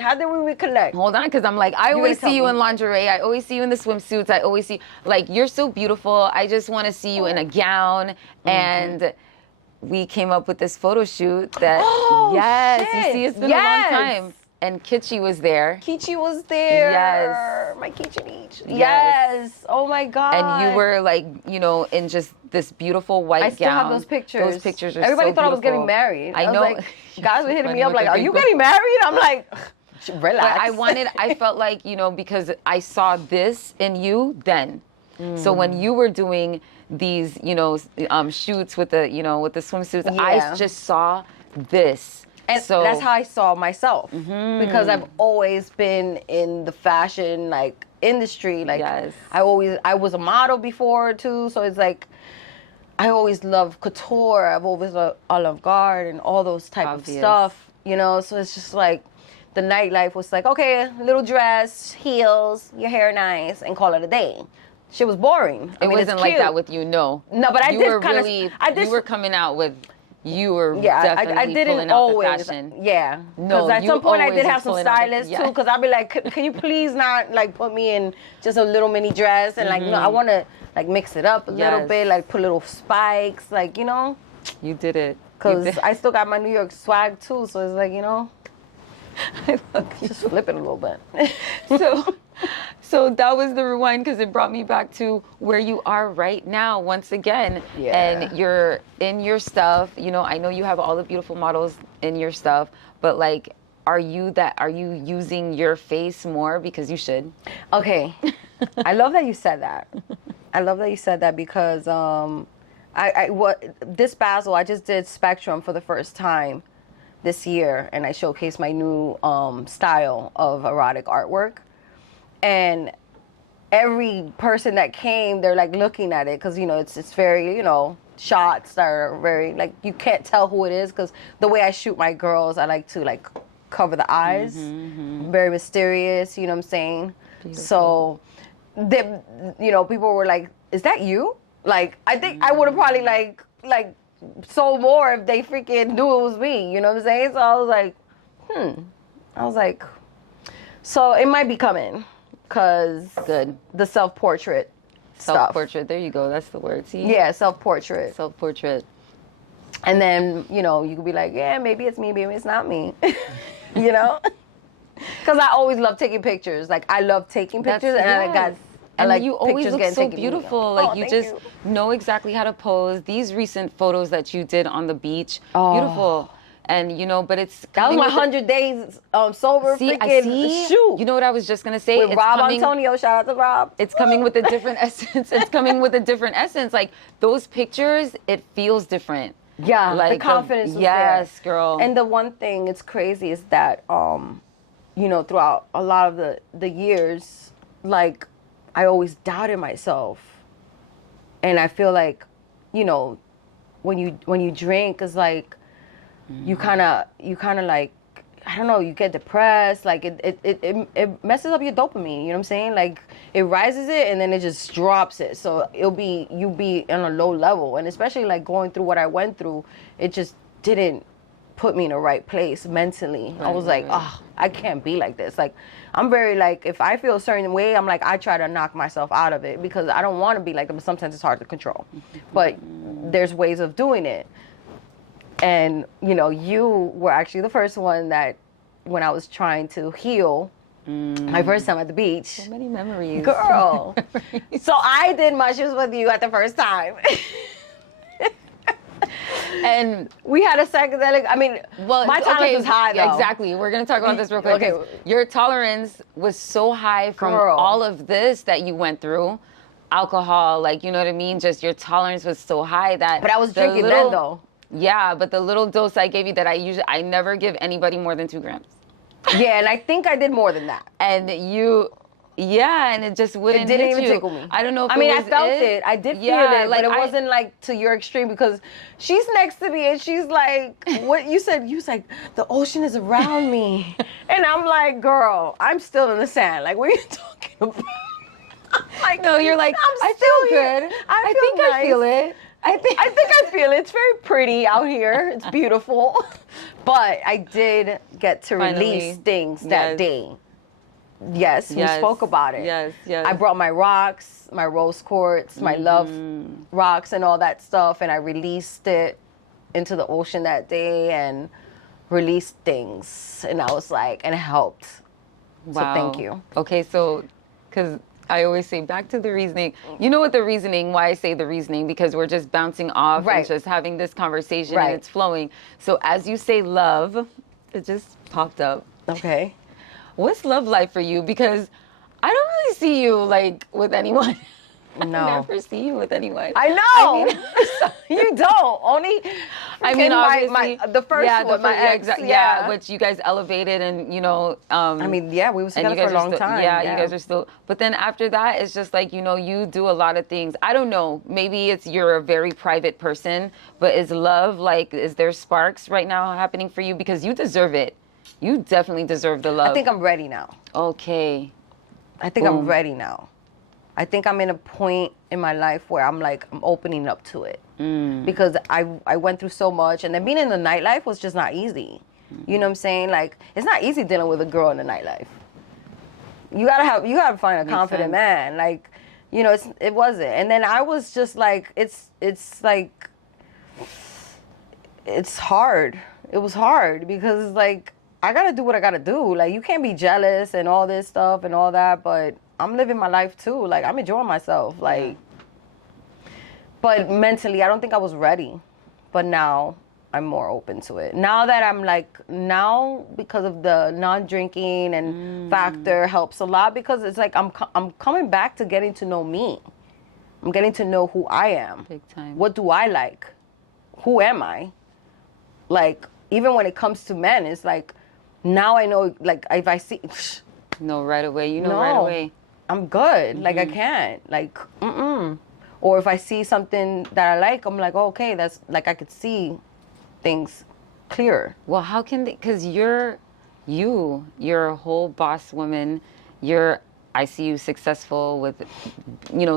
How did we reconnect? Hold on, because I'm like, I always see you in lingerie. I always see you in the swimsuits. I always see, like, you're so beautiful. I just want to see you in a gown. And we came up with this photo shoot that, you see, it's been a long time. And Kichi was there. Kichi was there. Yes. My Kichi. Yes. Oh my God. And you were like, you know, in just this beautiful white gown. I still have those pictures. Those pictures are Everybody so thought beautiful. I was getting married. I know. Like, guys were hitting me up like, are you getting married? I'm like, relax. But I felt like, you know, because I saw this in you then. So when you were doing these, you know, shoots with the, you know, with the swimsuits, I just saw this. And so that's how I saw myself, because I've always been in the fashion like industry. Like I was a model before too, so it's like I always loved couture. I've always loved avant-garde and all those type of stuff, you know. So it's just like the nightlife was like, okay, little dress, heels, your hair nice, and call it a day. Shit was boring. It wasn't like that with you, no. No, but you were coming out with. You were definitely I didn't pulling always, out the fashion. Yeah. No, because at some point I did have some stylists too, because I'd be like, can you please not like put me in just a little mini dress and like, no, I want to like mix it up a little bit, like put little spikes, like, you know. You did it. Because I still got my New York swag too, so it's like, you know, just flip it a little bit. So that was the rewind, because it brought me back to where you are right now once again. Yeah. And you're in your stuff. You know, I know you have all the beautiful models in your stuff, but like, are you using your face more? Because you should. Okay. I love that you said that. I love that you said that because this Basel, I just did Spectrum for the first time this year, and I showcased my new style of erotic artwork. And every person that came, they're like looking at it because, you know, it's very, you know, shots that are very, like, you can't tell who it is, because the way I shoot my girls, I like to, like, cover the eyes. Very mysterious, you know what I'm saying? Beautiful. So, people were like, is that you? Like, I think I would have probably, like, sold more if they freaking knew it was me, you know what I'm saying? So I was like, so it might be coming, because Good. the self-portrait stuff. Self-portrait. There you go. That's the word. See? Yeah, self-portrait. Self-portrait. And then, you could be like, yeah, maybe it's me, maybe it's not me. You know? Because I always love taking pictures. Like, I love taking pictures, and you always look so taken beautiful. Like, you just know exactly how to pose. These recent photos that you did on the beach, beautiful. And, but it's... That was my 100 days sober freaking shoot. You know what I was just going to say? With Rob Antonio. Shout out to Rob. It's coming with a different essence. It's coming with a different essence. Like, those pictures, it feels different. Yeah, like the confidence was there. Yes, girl. And the one thing, it's crazy, is that, throughout a lot of the years, like, I always doubted myself. And I feel like, when you drink, it's like, you kind of like, I don't know, you get depressed. Like, it messes up your dopamine, you know what I'm saying? Like, it rises it and then it just drops it. So you'll be on a low level. And especially, like, going through what I went through, it just didn't put me in the right place mentally. I was like, I can't be like this. Like, I'm very, like, if I feel a certain way, I'm like, I try to knock myself out of it, because I don't want to be like that, but sometimes it's hard to control. But there's ways of doing it. And, you were actually the first one that, when I was trying to heal, my first time at the beach. So many memories. Girl. So I did mushrooms with you at the first time. And we had a psychedelic. I mean, my tolerance was high, though. Exactly. We're going to talk about this real quick. Okay. Your tolerance was so high from all of this that you went through. Alcohol, like, you know what I mean? Just your tolerance was so high that... But I was drinking then, though. Yeah, but the little dose I gave you that I never give anybody more than 2 grams. Yeah, and I think I did more than that. And and it just wouldn't It didn't hit even you. tickle me. I don't know if I felt it. I did feel it, like, but it wasn't like to your extreme, because she's next to me and she's like, what you said, like, the ocean is around me. And I'm like, girl, I'm still in the sand. Like, what are you talking about? Like, no, you're like, I feel good. I think nice. I feel it. I think I feel it. It's very pretty out here. It's beautiful. But I did get to release things that day. Yes, we spoke about it. Yes. I brought my rocks, my rose quartz, my love rocks and all that stuff, and I released it into the ocean that day and released things. And I was like, and it helped. Wow. So thank you. Okay, so, because I always say back to the reasoning. You know what the reasoning, why I say the reasoning, because we're just bouncing off and just having this conversation and it's flowing. So as you say love, it just popped up. Okay. What's love life for you? Because I don't really see you like with anyone. No. I never see you with anyone. I know. You don't. Only. I mean, obviously, the first one, my ex. Which you guys elevated, and I mean, we were together for a long time. Yeah, you guys are still. But then after that, it's just like, you do a lot of things. I don't know. Maybe you're a very private person, but is love like? Is there sparks right now happening for you? Because you deserve it. You definitely deserve the love. I think I'm ready now. Okay. I think I'm ready now. I think I'm in a point in my life where I'm opening up to it. Because I went through so much, and then being in the nightlife was just not easy. You know what I'm saying? Like, it's not easy dealing with a girl in the nightlife. You gotta find a confident man. Like, it wasn't. And then I was just like, it's like, it's hard. It was hard because like, I gotta do what I gotta do. Like, you can't be jealous and all this stuff and all that, but I'm living my life too. Like, I'm enjoying myself. Like, but mentally, I don't think I was ready. But now I'm more open to it. Now that I'm like, because of the non-drinking and factor helps a lot, because it's like I'm coming back to getting to know me. I'm getting to know who I am. Big time. What do I like? Who am I? Like, even when it comes to men, it's like, now I know, like, if I see... No, right away. Right away. I'm good. Like, I can't. Like, Or if I see something that I like, I'm like, oh, okay, that's like I could see things clearer. Well, how can they? Because you're a whole boss woman. I see you successful with,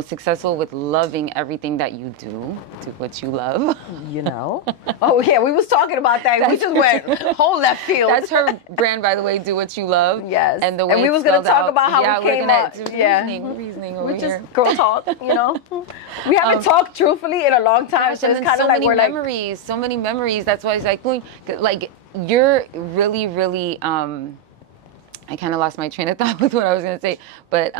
successful with loving everything that you do. Do what you love. You know? Oh, yeah, we was talking about that. We just went whole left field. That's her brand, by the way. Do what you love. Yes. And the way we was gonna talk about how we came up. We're reasoning over We here. just girl talk, you know. We haven't talked truthfully in a long time, so it's kind of like we're memories, so many memories. That's why it's like you're really, really. I kind of lost my train of thought with what I was gonna say, but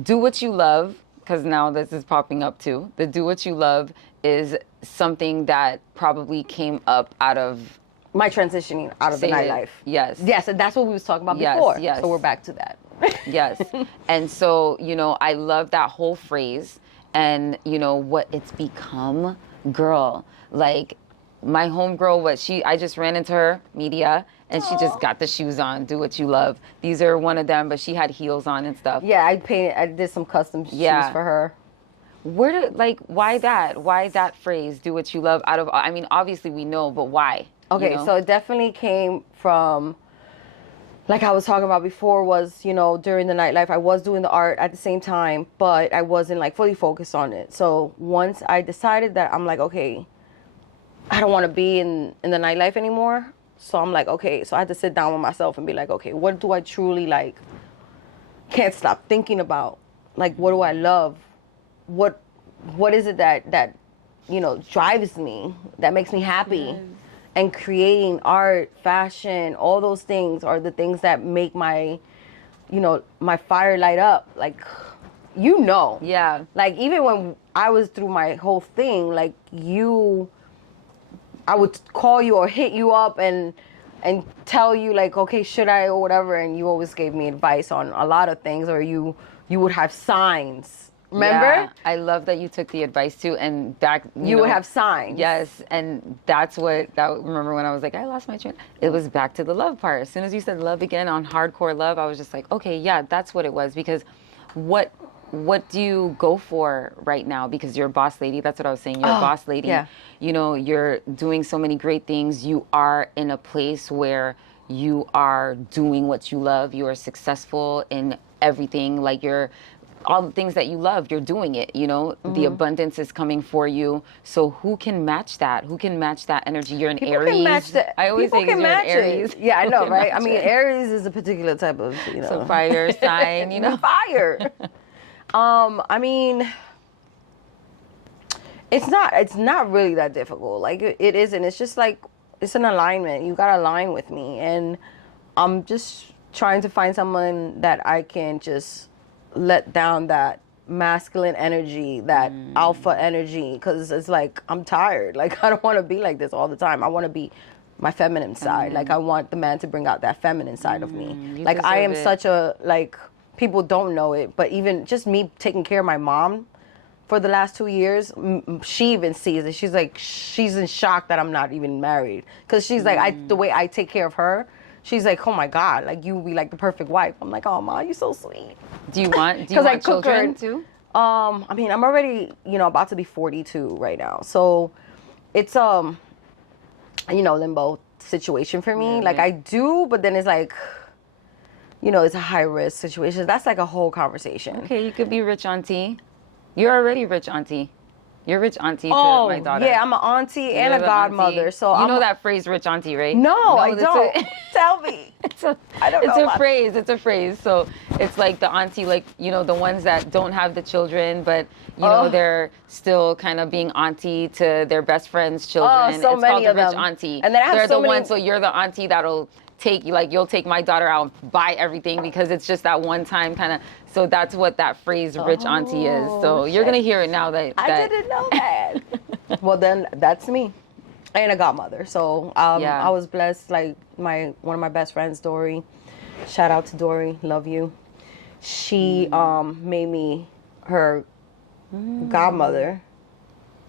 do what you love, because now this is popping up too. The do what you love is something that probably came up out of my transitioning out of the nightlife. Yes. Yes, and that's what we was talking about before. Yes. So we're back to that. Yes. And so, I love that whole phrase and, what it's become, girl. Like, my homegirl, I just ran into her, media, and she just got the shoes on, do what you love. These are one of them, but she had heels on and stuff. Yeah, I did some custom shoes for her. Why that? Why that phrase, do what you love? Obviously we know, but why? Okay, so it definitely came from, like I was talking about before, was, during the nightlife, I was doing the art at the same time, but I wasn't like fully focused on it. So once I decided that, I'm like, okay, I don't want to be in the nightlife anymore. So I'm like, okay, so I had to sit down with myself and be like, okay, what do I truly like? Can't stop thinking about. Like, what do I love? What is it that drives me, that makes me happy? Yes. And creating art, fashion, all those things are the things that make my fire light up. Like, Yeah. Like, even when I was through my whole thing, like I would call you or hit you up and tell you like, okay, should I or whatever, and you always gave me advice on a lot of things, or you would have signs. Remember? Yeah, I love that you took the advice too, and back you would have signs. Yes, and remember when I was like, I lost my train. It was back to the love part. As soon as you said love again on hardcore love, I was just like, okay, yeah, that's what it was. Because what do you go for right now? Because you're a boss lady. That's what I was saying. You're a boss lady. Yeah. You're doing so many great things. You are in a place where you are doing what you love. You are successful in everything. Like, all the things that you love, you're doing it, the abundance is coming for you. So who can match that? Who can match that energy? You're an Aries. Can match that. I always say you're an Aries. Yeah, I know, right? I mean, Aries is a particular type of, So fire sign, Fire. I mean, it's not really that difficult. Like, it isn't. It's just like, it's an alignment. You gotta align with me. And I'm just trying to find someone that I can just let down that masculine energy, that alpha energy, because it's like, I'm tired. Like, I don't want to be like this all the time. I want to be my feminine side. Like, I want the man to bring out that feminine side of me. Like, I am such a, like, people don't know it, but even just me taking care of my mom for the last 2 years, she even sees it. She's like, she's in shock that I'm not even married, because she's like, the way I take care of her, she's like, oh my God, like, you be like the perfect wife. I'm like, oh Ma, you're so sweet. Do you want children too? I mean, I'm already, about to be 42 right now. So it's, limbo situation for me. Like, I do, but then it's like, it's a high risk situation. That's like a whole conversation. Okay, you could be rich auntie. You're already rich auntie. You're rich auntie to my daughter. Yeah, I'm an auntie and a godmother. Auntie. So you know that phrase, rich auntie, right? No, I don't. Tell me. I don't know. It's a phrase. It's a phrase. So it's like the auntie, like, the ones that don't have the children, but they're still kind of being auntie to their best friend's children. Oh, so it's many called of the rich them. auntie. And then I have they're so the many... ones. So you're the auntie that'll take you, like, you'll take my daughter out and buy everything because it's just that one time kind of. So that's what that phrase rich auntie is. So you're going to hear it now that I didn't know that. Well, then that's me. And a godmother. So I was blessed. Like, one of my best friends, Dory. Shout out to Dory. Love you. She made me her godmother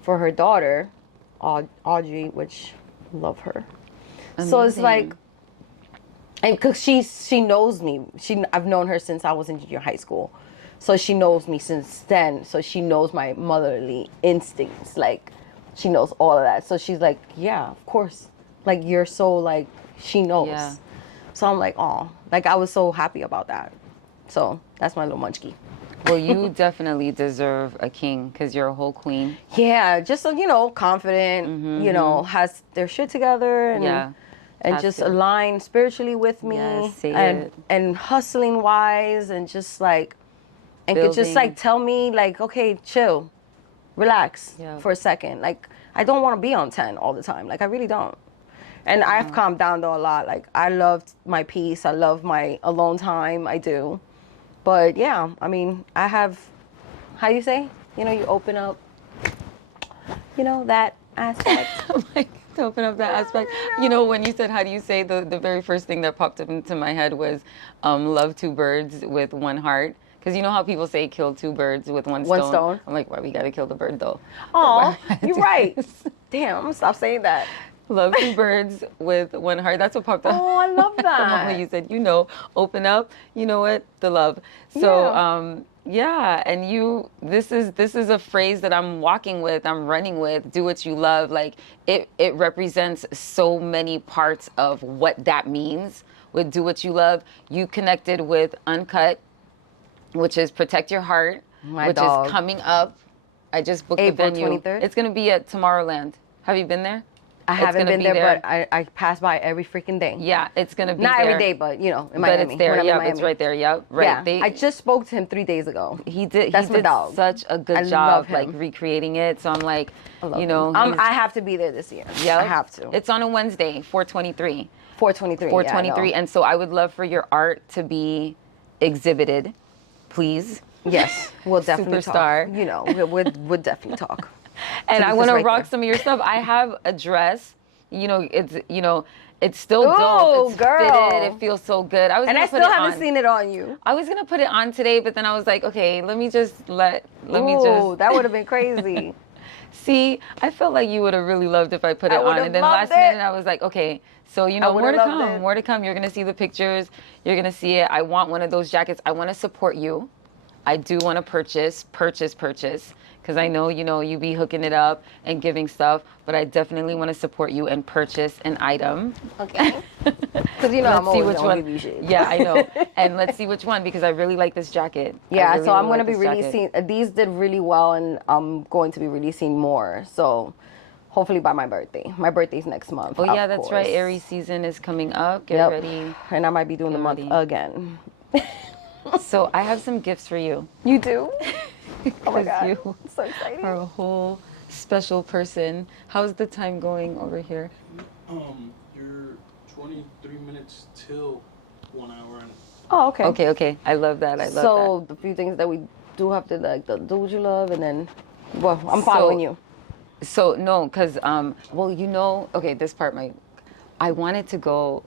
for her daughter, Audrey, which love her. Amazing. So it's like, and because she knows me. I've known her since I was in junior high school. So she knows me since then. So she knows my motherly instincts. Like, she knows all of that. So she's like, yeah, of course. Like, you're so, like, she knows. Yeah. So I'm like, oh, like, I was so happy about that. So that's my little munchkie. Well, you definitely deserve a king because you're a whole queen. Yeah, just, confident, has their shit together and Yeah. and just aligned spiritually with me and hustling wise and just like and could just like tell me like, okay, chill, relax for a second. Like, I don't want to be on 10 all the time. Like, I really don't. And I've calmed down though a lot. Like, I loved my peace. I love my alone time. I do. But yeah, I mean, I have, how you say? You open up, that aspect. Like, to open up that aspect. When you said, how do you say, the very first thing that popped up into my head was love two birds with one heart. Because you know how people say kill two birds with one stone? One stone. I'm like, why we got to kill the bird though? Oh, you're right. Damn, I'm going to stop saying that. Love two birds with one heart. That's what popped up. Oh, I love that. The moment you said, open up, you know what? The love. So, and this is a phrase that I'm walking with, I'm running with, do what you love. Like, it represents so many parts of what that means with do what you love. You connected with Uncut, which is Protect Your Heart, which is coming up. I just booked April the venue. 23rd? It's going to be at Tomorrowland. Have you been there? I haven't been there, but I pass by every freaking day. Yeah, it's going to be Not there. every day, but, in Miami. But it's there, yeah, it's right there, yep. Right. Yeah, I just spoke to him 3 days ago. He did That's my dog. such a good job, like, recreating it. So I'm like, I have to be there this year. Yeah, I have to. It's on a Wednesday, 4/23. 4/23, 4/23, and so I would love for your art to be exhibited, please. Yes, we'll definitely Superstar. talk. We'll definitely talk. And I want to rock some of your stuff. I have a dress. It's still dope. It's girl. fitted. It feels so good. I still haven't seen it on you. I was gonna put it on today, but then I was like, okay, let me just. That would have been crazy. See, I felt like you would have really loved if I put it on, and then last minute I was like, okay, so more to come. More to come. You're gonna see the pictures. You're gonna see it. I want one of those jackets. I want to support you. I do want to purchase. Because I know, you be hooking it up and giving stuff, but I definitely want to support you and purchase an item. Okay. Because, I'm always going to give you shit. Yeah, I know. And let's see which one, because I really like this jacket. Yeah, really, so I'm going to be releasing, these did really well, and I'm going to be releasing more. So hopefully by my birthday. My birthday's next month. Oh, yeah, that's right. Aries season is coming up. Get ready. And I might be doing the month again. So I have some gifts for you. You do? Oh my God, you so exciting. are a whole special person. How's the time going over here? You're 23 minutes till 1 hour. Oh, okay. Okay. I love that. So the few things that we do have to do what you love, and then, I'm following you. So no, because okay, this part I wanted to go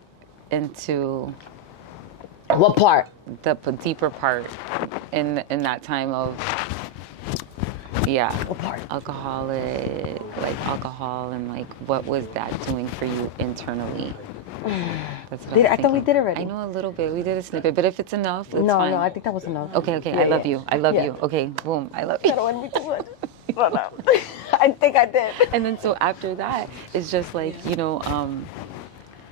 into. What part? The deeper part in that time of what part? Alcohol and like what was that doing for you internally? That's what I thought we did already. I know a little bit. We did a snippet, but if it's enough, it's fine. No, I think that was enough. Okay. I love you. I love you. Okay, boom. I love you. I don't want to be too much. No. I think I did. And then so after that, it's just like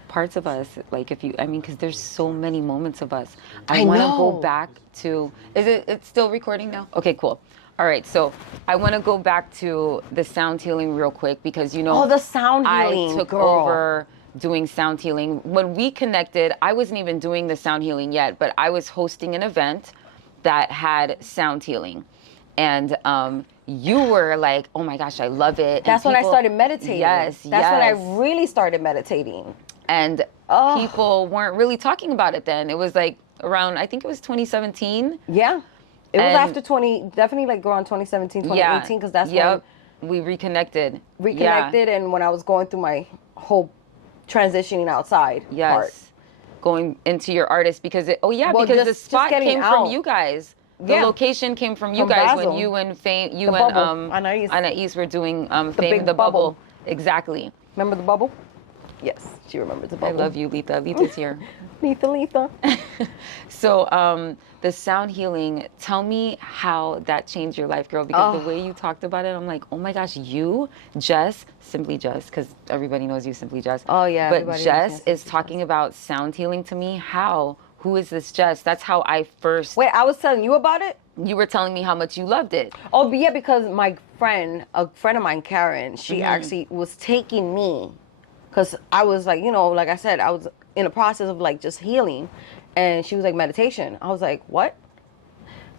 parts of us, like because there's so many moments of us. I want to go back to, it's still recording now? Okay, cool. All right, so I want to go back to the sound healing real quick because, the sound healing, I took over doing sound healing. When we connected, I wasn't even doing the sound healing yet, but I was hosting an event that had sound healing. And you were like, oh my gosh, I love it. That's when I started meditating. Yes, That's when I really started meditating. And people weren't really talking about it then. It was like around, I think it was 2017. Yeah. It was after definitely like around 2017, 2018, because that's when we reconnected. And when I was going through my whole transitioning outside part. Going into your artist because because the spot came from you guys. The location came from you guys Basel. when you and Anais Anais were doing Fame the Bubble. Exactly. Remember the bubble? Yes, she remembers the bubble. I love you, Letha. Letha's here. Letha. So the sound healing, tell me how that changed your life, girl, because the way you talked about it, I'm like, oh my gosh, you, Jess, simply Jess, because everybody knows you, simply Jess. Oh, yeah, But everybody knows Jess me as is Simply talking Jess. about sound healing to me. How? Who is this Jess? That's how I first, Wait, I was telling you about it? you were telling me how much you loved it. Oh, but yeah, because my friend, a friend of mine, Karen, she actually was taking me, because I was like, you know, like I said, I was in a process of like just healing, and she was like, meditation. I was like, what?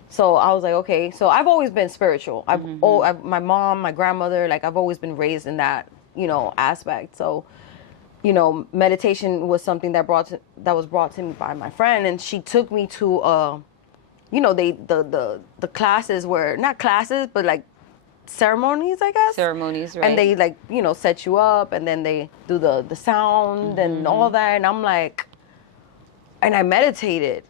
So I was like, okay. So I've always been spiritual. My mom, my grandmother, like I've always been raised in that, you know, aspect. So, you know, meditation was something that was brought to me by my friend, and she took me to you know, the classes were not classes, but like ceremonies, I guess. Ceremonies, right? And they like, you know, set you up, and then they do the sound and all that. And I'm like, and I meditated,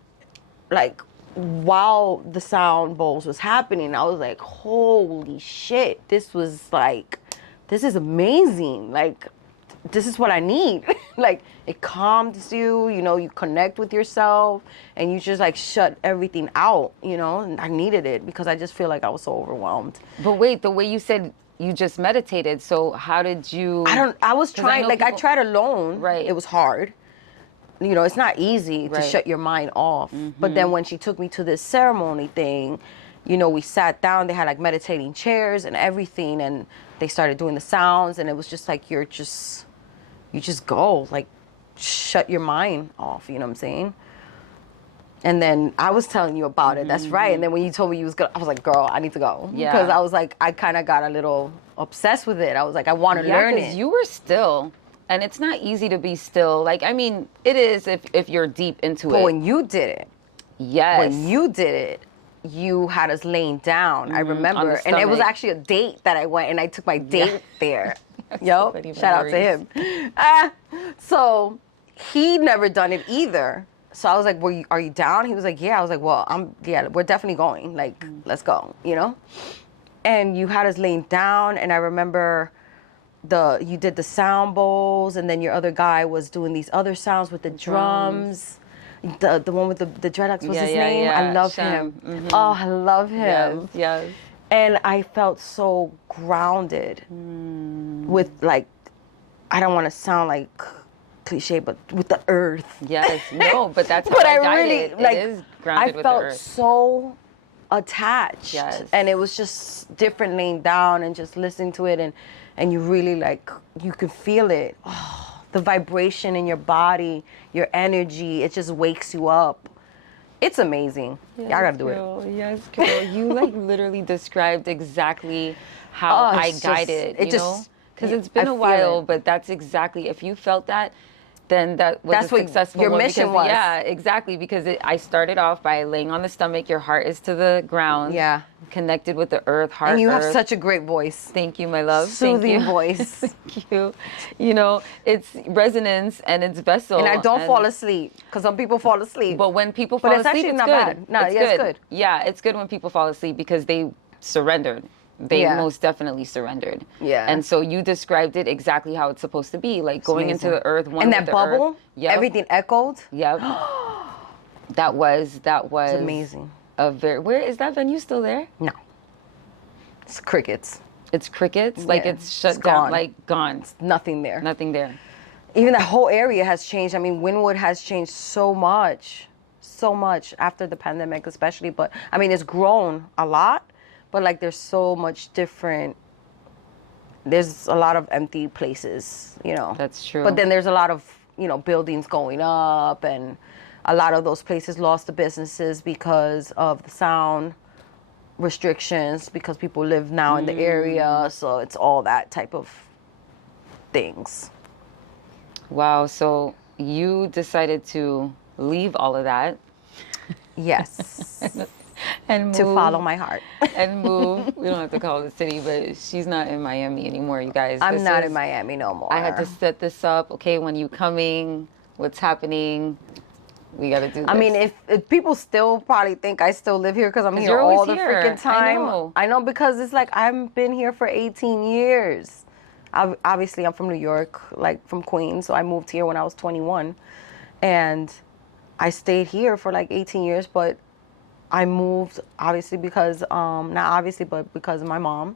like while the sound bowls was happening. I was like, holy shit, this is amazing. Like, this is what I need. Like, it calms you, you know, you connect with yourself, and you just like shut everything out, you know. And I needed it because I just feel like I was so overwhelmed. But wait, the way you said you just meditated, so how did you? I was 'Cause trying, know like I people- tried alone. Right. It was hard. You know, it's not easy to Right. shut your mind off. But then when she took me to this ceremony thing, you know, we sat down, they had like meditating chairs and everything, and they started doing the sounds, and it was just like you just go, like, shut your mind off, you know what I'm saying? And then I was telling you about it, that's right. And then when you told me you was gonna, I was like, girl, I need to go. Yeah. Because I was like, I kind of got a little obsessed with it. I was like, I want to learn 'cause it. you were still, and it's not easy to be still. Like, I mean, it is if you're deep into But it. when you did it, Yes. you had us laying down. I on remember. the And it was stomach. actually a date that I went, and I took my date there. so many Shout out to memories. him. So he never done it either. So I was like, are you down? He was like, yeah. I was like, well, we're definitely going. Like, let's go, you know? And you had us laying down, and I remember you did the sound bowls, and then your other guy was doing these other sounds with the drums. The one with the dreadlocks, what's his name? yeah. I love Shem. him. Oh, I love him. Yes. And I felt so grounded with, like, I don't want to sound like cliche, but with the earth. Yes. No, but that's how But I I guide really, it. like, It is grounded I with the felt earth. so attached. Yes. And it was just different laying down and just listening to it. And you really, like, you could feel it. Oh, the vibration in your body, your energy, it just wakes you up. It's amazing. Yes, Y'all gotta do girl. Yes, girl. You like literally described exactly how Oh, I it's guide just- it, it you just- know? Because it's been I a feel while, it. but that's exactly, if you felt that, then that was That's a what successful your one. mission because, was. Yeah, exactly. Because I started off by laying on the stomach. Your heart is to the ground. Yeah. Connected with the earth, heart, And you have earth. such a great voice. Thank you, my love. Thank Soothing you. voice. Thank you. You know, it's resonance and it's vessel. And I don't fall asleep, because some people fall asleep. But when people But fall it's asleep, actually it's not good. bad. No, yeah, it's good. Yeah, it's good when people fall asleep because they surrendered. They Yeah. most definitely surrendered. Yeah. And so you described it exactly how it's supposed to be, like going into amazing. the earth, one and with that the bubble, earth. Yep. everything echoed. Yep. that was It's amazing. a very. Where is that venue still there? No. It's crickets. It's crickets. Like Yeah. it's shut It's down. gone. Like gone. Nothing there. Nothing there. Even the whole area has changed. I mean, Wynwood has changed so much after the pandemic, especially. But I mean, it's grown a lot, but like there's so much different. There's a lot of empty places, you know. That's true. But then there's a lot of, you know, buildings going up, and a lot of those places lost the businesses because of the sound restrictions, because people live now in the area. So it's all that type of things. Wow. So you decided to leave all of that Yes. and To move, follow my heart. and move. We don't have to call it a city, but she's not in Miami anymore, you guys. I'm This not is- in Miami no more. I had to set this up. Okay, when you coming? What's happening? We got to do this. I mean, if people still probably think I still live here because I'm 'Cause here you're all always the here. freaking time. I know. Because it's like I've been here for 18 years. Obviously, I'm from New York, like from Queens, so I moved here when I was 21, and I stayed here for like 18 years, but I moved obviously because, not obviously, but because of my mom,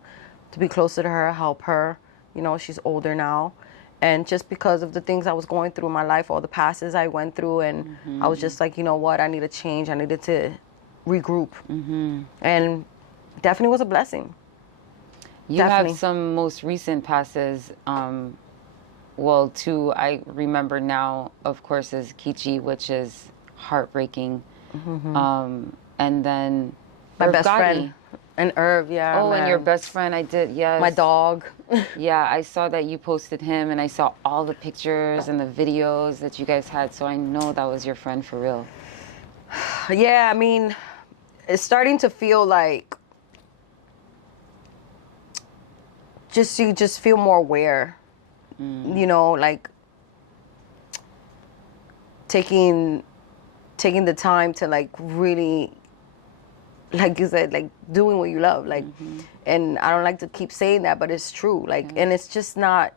to be closer to her, help her. You know, she's older now. And just because of the things I was going through in my life, all the passes I went through, and I was just like, you know what, I need to change. I needed to regroup. And definitely was a blessing. You Definitely. have some most recent passes. Well, two I remember now, of course, is Kichi, which is heartbreaking. And then My Irv best Gotti. friend. And Irv, yeah. Oh, and man. your best friend, I did, yes. My dog. Yeah, I saw that you posted him, and I saw all the pictures and the videos that you guys had, so I know that was your friend for real. Yeah, I mean, it's starting to feel like you just feel more aware. You know, like taking the time to like really, like you said, like doing what you love, like, and I don't like to keep saying that, but it's true. Like, and it's just not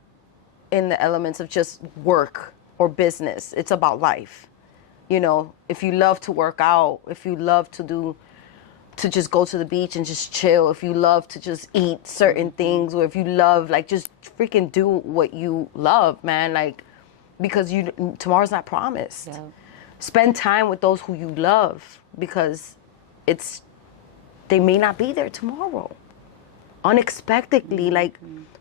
in the elements of just work or business. It's about life. You know, if you love to work out, if you love to just go to the beach and just chill, if you love to just eat certain things, or if you love, like, just freaking do what you love, man, like, because tomorrow's not promised. Yeah. Spend time with those who you love, because they may not be there tomorrow. Unexpectedly, like,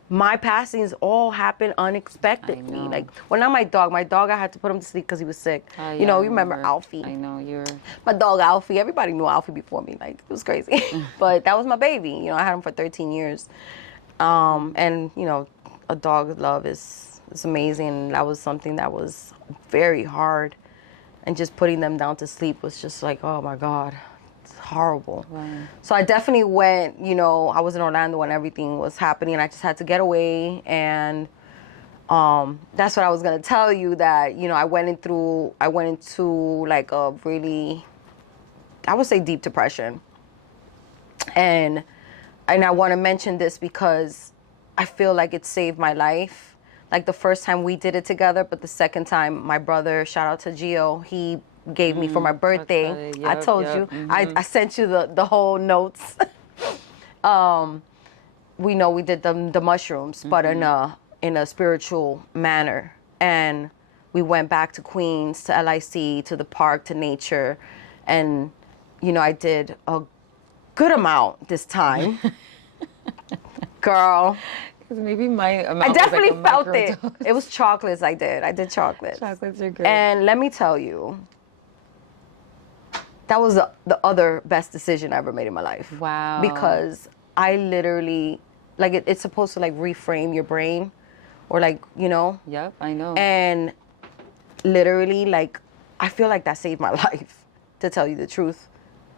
my passings all happen unexpectedly. I know. Like, well, not my dog. My dog, I had to put him to sleep because he was sick. Yeah, You know, I you remember Alfie. I know, you're... My dog Alfie, everybody knew Alfie before me. Like, it was crazy. But that was my baby. You know, I had him for 13 years. And, you know, a dog's love is amazing. And that was something that was very hard. And just putting them down to sleep was just like, oh my God, it's horrible. Wow. So I definitely went, you know, I was in Orlando when everything was happening, and I just had to get away. And that's what I was gonna tell you, that, you know, I went into like a really, I would say, deep depression. And I want to mention this because I feel like it saved my life. Like, the first time we did it together, but the second time, my brother, shout out to Gio, he gave me for my birthday. it. I Yep, told yep. you. I sent you the whole notes. We know we did the mushrooms, but in a spiritual manner. And we went back to Queens, to LIC, to the park, to nature. And, you know, I did a good amount this time. Girl. Maybe my amount I was definitely like a felt it. microdose. It was chocolates I did. I did chocolates. Chocolates are great. And let me tell you, that was the other best decision I ever made in my life. Wow. Because I literally, like, it's supposed to, like, reframe your brain, or, like, you know. Yep, I know. And literally, like, I feel like that saved my life, to tell you the truth.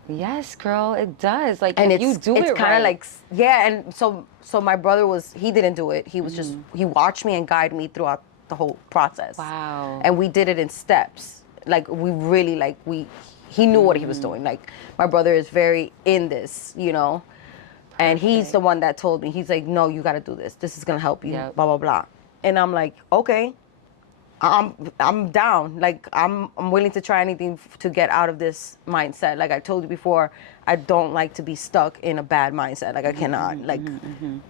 Yes, girl, it does. Like, And if you do it's it kind of right. like, yeah. And so my brother he didn't do it. He was just, he watched me and guided me throughout the whole process. Wow. And we did it in steps. Like, we really, like, he knew what he was doing. Like, my brother is very in this, you know. And he's the one that told me, he's like, no, you got to do this. This is going to help you, Yep. blah, blah, blah. And I'm like, okay. I'm down. Like, I'm willing to try anything to get out of this mindset. Like I told you before, I don't like to be stuck in a bad mindset. Like, I cannot. Like,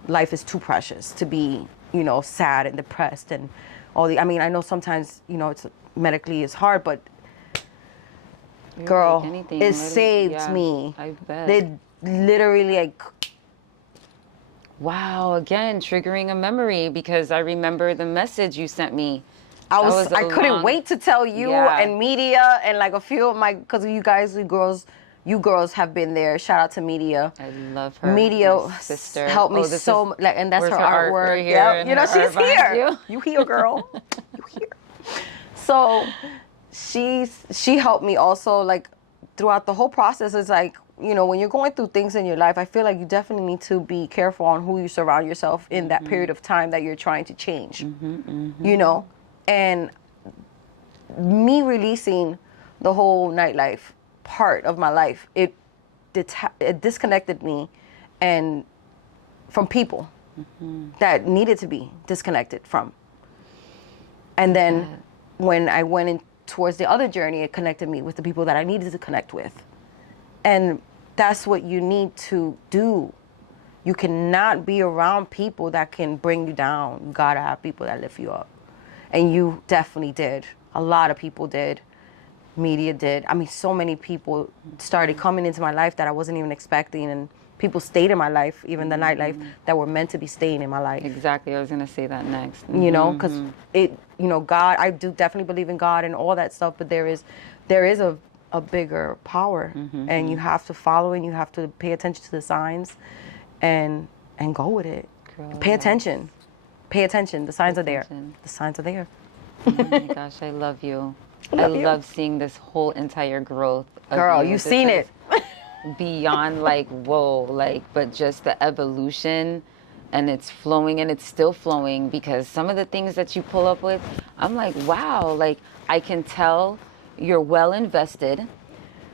life is too precious to be, you know, sad and depressed and all the. I mean, I know sometimes, you know, it's medically it's hard, but girl, like anything, it literally, saved yeah, me. I bet. It literally, like. Wow, again, triggering a memory, because I remember the message you sent me. I couldn't wait to tell you Yeah. and media and, like, a few of my, because you guys, you girls have been there. Shout out to media. I love her. Media my sister. helped me this so much, like, and that's where's her art artwork. right here, Yep. and You know, her she's art behind here. You here, girl. You here. So she helped me also, like, throughout the whole process. It's like, you know, when you're going through things in your life, I feel like you definitely need to be careful on who you surround yourself in that period of time that you're trying to change. You know, and me releasing the whole nightlife part of my life, it disconnected me and from people that needed to be disconnected from. And then when I went towards the other journey, it connected me with the people that I needed to connect with. And that's what you need to do. You cannot be around people that can bring you down. You gotta have people that lift you up. And you definitely did. A lot of people did. Media did. I mean, so many people started coming into my life that I wasn't even expecting, and people stayed in my life, even the nightlife, that were meant to be staying in my life. Exactly. I was going to say that next. You know, because God, I do definitely believe in God and all that stuff, but there is a bigger power, and you have to follow, and you have to pay attention to the signs, and go with it. Girl, Pay attention. Pay attention. The signs are there. attention. The signs are there. Oh my gosh, I love you. I Love you. love seeing this whole entire growth. Of Girl, you. you've This seen is it. beyond like, whoa, like, but just the evolution, and it's flowing, and it's still flowing, because some of the things that you pull up with, I'm like, wow, like I can tell you're well invested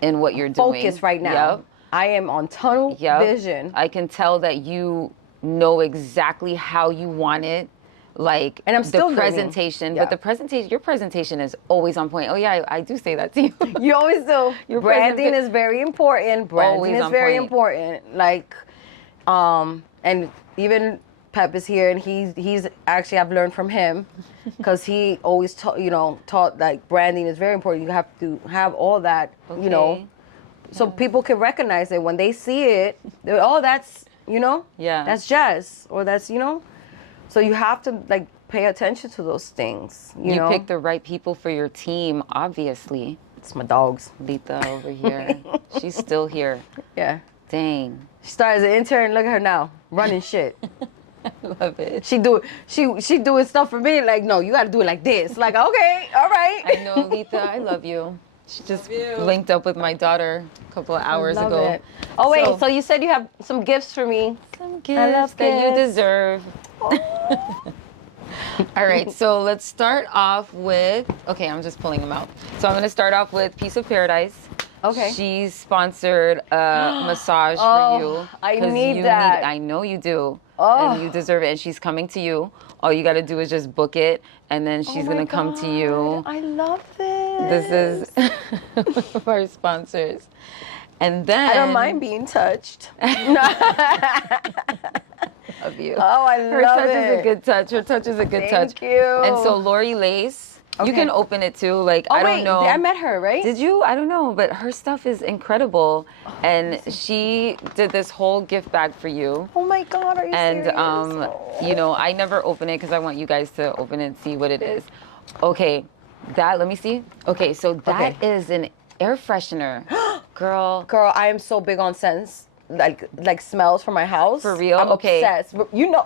in what you're doing. Focus right now. Yep. I am on tunnel vision. I can tell that you know exactly how you want it. Like, And I'm still the learning. presentation, Yeah. but your presentation is always on point. Oh yeah, I do say that to you. You always do. Your Branding present- is very important. Branding Always is on very point. important. Like, and even Pep is here, and he's actually, I've learned from him, because he always taught like branding is very important. You have to have all that, Okay. so people can recognize it when they see it. Oh, that's Yeah. that's Jess, or that's So you have to like pay attention to those things. You know, pick the right people for your team, obviously. it's my dogs. Lita over here. She's still here. Yeah, Dang. she started as an intern. Look at her now, running shit. I love it. She doing stuff for me. Like, no, you got to do it like this. Like, okay, all right. I know, Lita, I love you. She just linked up with my daughter a couple of hours Love ago. it. Oh wait, So- so you said you have some gifts for me. Some I love gifts that you gifts. deserve. All right, so let's start off with, okay, I'm just pulling them out. So I'm going to start off with Piece of Paradise. Okay. She sponsored a massage Oh, for you. I 'cause need you that. I know you do. Oh. And you deserve it. And she's coming to you. All you got to do is just book it, and then she's going to come to you. I love this. This is one of our sponsors. And then I don't mind being touched. Love you. Oh, I Her love touch it. is a good touch. Her touch is a good touch. Thank you. And so Lori Lace, you Okay. can open it too. Like, Oh I wait, don't know. I met her, right? Did you? I don't know, but her stuff is incredible. And she did this whole gift bag for you. Oh my God, are you And serious? I never open it because I want you guys to open it and see what it is. Okay, let me see. Okay, so that is an air freshener. Girl. Girl, I am so big on scents. Like smells from my house. For real? I'm Okay. obsessed.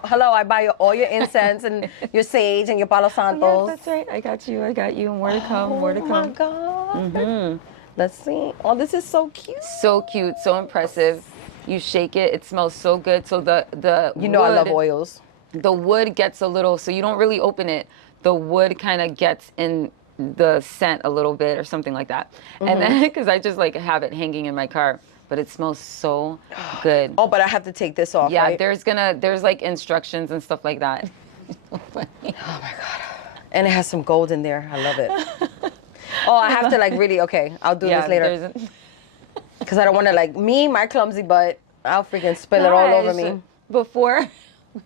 Hello, I buy all your incense and your sage and your Palo Santos. Yes, that's right. I got you. More to come. More to Oh my come. God. Let's see. Oh, this is so cute. So cute, so impressive. You shake it, it smells so good. So the I love wood- oils. The wood gets a little, so you don't really open it. The wood kind of gets in the scent a little bit or something like that. And then, because I just like have it hanging in my car, but it smells so good. Oh, but I have to take this off, Yeah, right? there's like instructions and stuff like that. So funny. Oh my God. And it has some gold in there. I love it. Oh, I have to I'll do this later. Because I don't want to my clumsy butt, I'll freaking spill it all over me. Before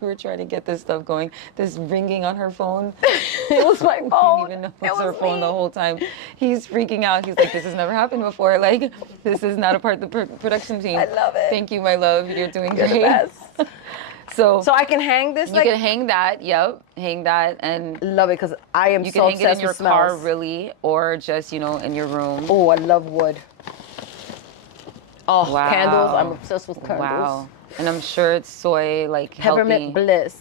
we were trying to get this stuff going, this ringing on her phone. It was my I phone. didn't even know It it was her was phone me. the whole time. He's freaking out. He's like, this has never happened before. Like, this is not a part of the production team. I love it. Thank you, my love. You're doing You're the great. best. So So I can hang this you can hang that. Yep, hang that, and love it because I am you so can hang it in obsessed your with car, smells. really, or just in your room. Oh, I love wood. Oh, Wow. candles. I'm obsessed with candles. Wow. And I'm sure it's soy, like Peppermint healthy. bliss.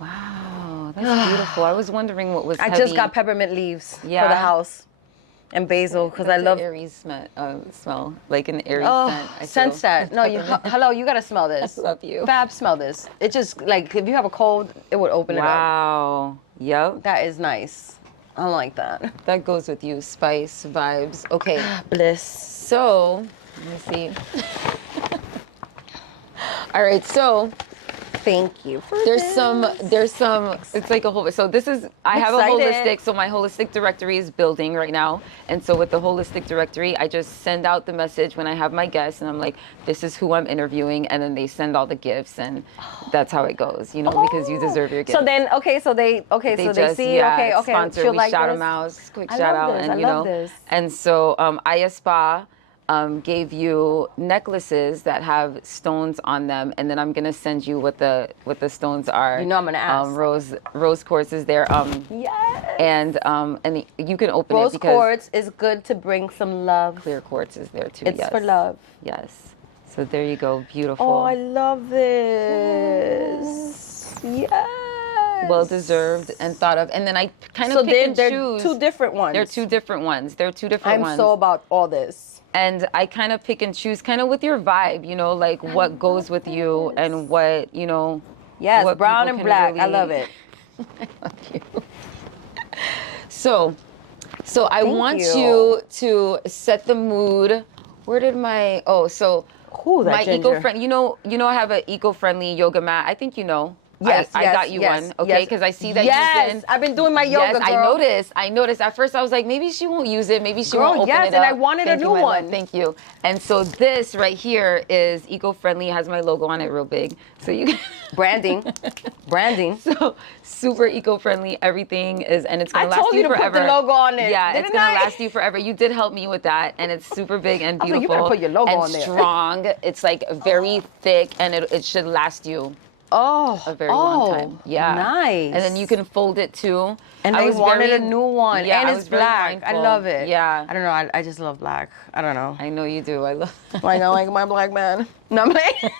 Wow, that's beautiful. I was wondering what was I heavy. just got peppermint leaves for Yeah. the house. And basil because I That's love an airy smell, like an airy Oh, scent. I sense feel. that. No, hello, you gotta smell this. I love you. Fab, smell this. It just like if you have a cold, it would open it up. Wow. Yep. That is nice. I like that. That goes with you. Spice, vibes. Okay. Bliss. So, let me see. All right. So, Thank you for There's this. some, it's like a whole, so this is, I have a excited. holistic, so my holistic directory is building right now. And so with the holistic directory, I just send out the message when I have my guests and I'm like, this is who I'm interviewing. And then they send all the gifts and that's how it goes, you know, because you deserve your gifts. So then, so they see, yeah, okay, sponsor, she'll we like shout this. them out, quick I shout love out. this, And I you love know, this. and so Aya Spa gave you necklaces that have stones on them, and then I'm gonna send you what the stones are. You know I'm gonna ask. Rose quartz is there. Yes. And you can open Rose it because quartz is good to bring some love. clear quartz is there too. It's yes. for love. Yes. So there you go. Beautiful. Oh, I love this. Yes. Well deserved and thought of. And then I kind of So pick and they're choose. two different ones. They're two different ones. They're two different ones. I'm so about all this. And I kind of pick and choose kind of with your vibe, you know, like what goes with you and what, you know. Yes, what brown people and can black. I really- love it. I love you. So I Thank want you. you to set the mood. Where did my, Ooh, that my ginger. eco-friendly, you know I have an eco-friendly yoga mat. I think you know. Yes, I got you one, okay? Because I see that you've been. I've been doing my yoga, Yes, girl. I noticed. At first, I was like, maybe she won't use it. Maybe she Girl, won't open yes, it and up. I wanted Thank a you, new my love. one. Thank you. And so this right here is eco-friendly. It has my logo on it real big. So you can... Branding. So super eco-friendly. Everything is, and it's going I to last told you you to forever. put the logo on it, Yeah, it's didn't going to I? last you forever. You did help me with that. And it's super big and I was like, you beautiful. better put your logo and on there. strong. It's like very thick and it should last you Oh, a very long time. Yeah. Nice. And then you can fold it too. And I wanted a new one. Yeah, and I it's was very black. I mindful. love it. Yeah. I don't know. I just love black. I don't know. I know you do. I love Like I like my black man. No, I'm like,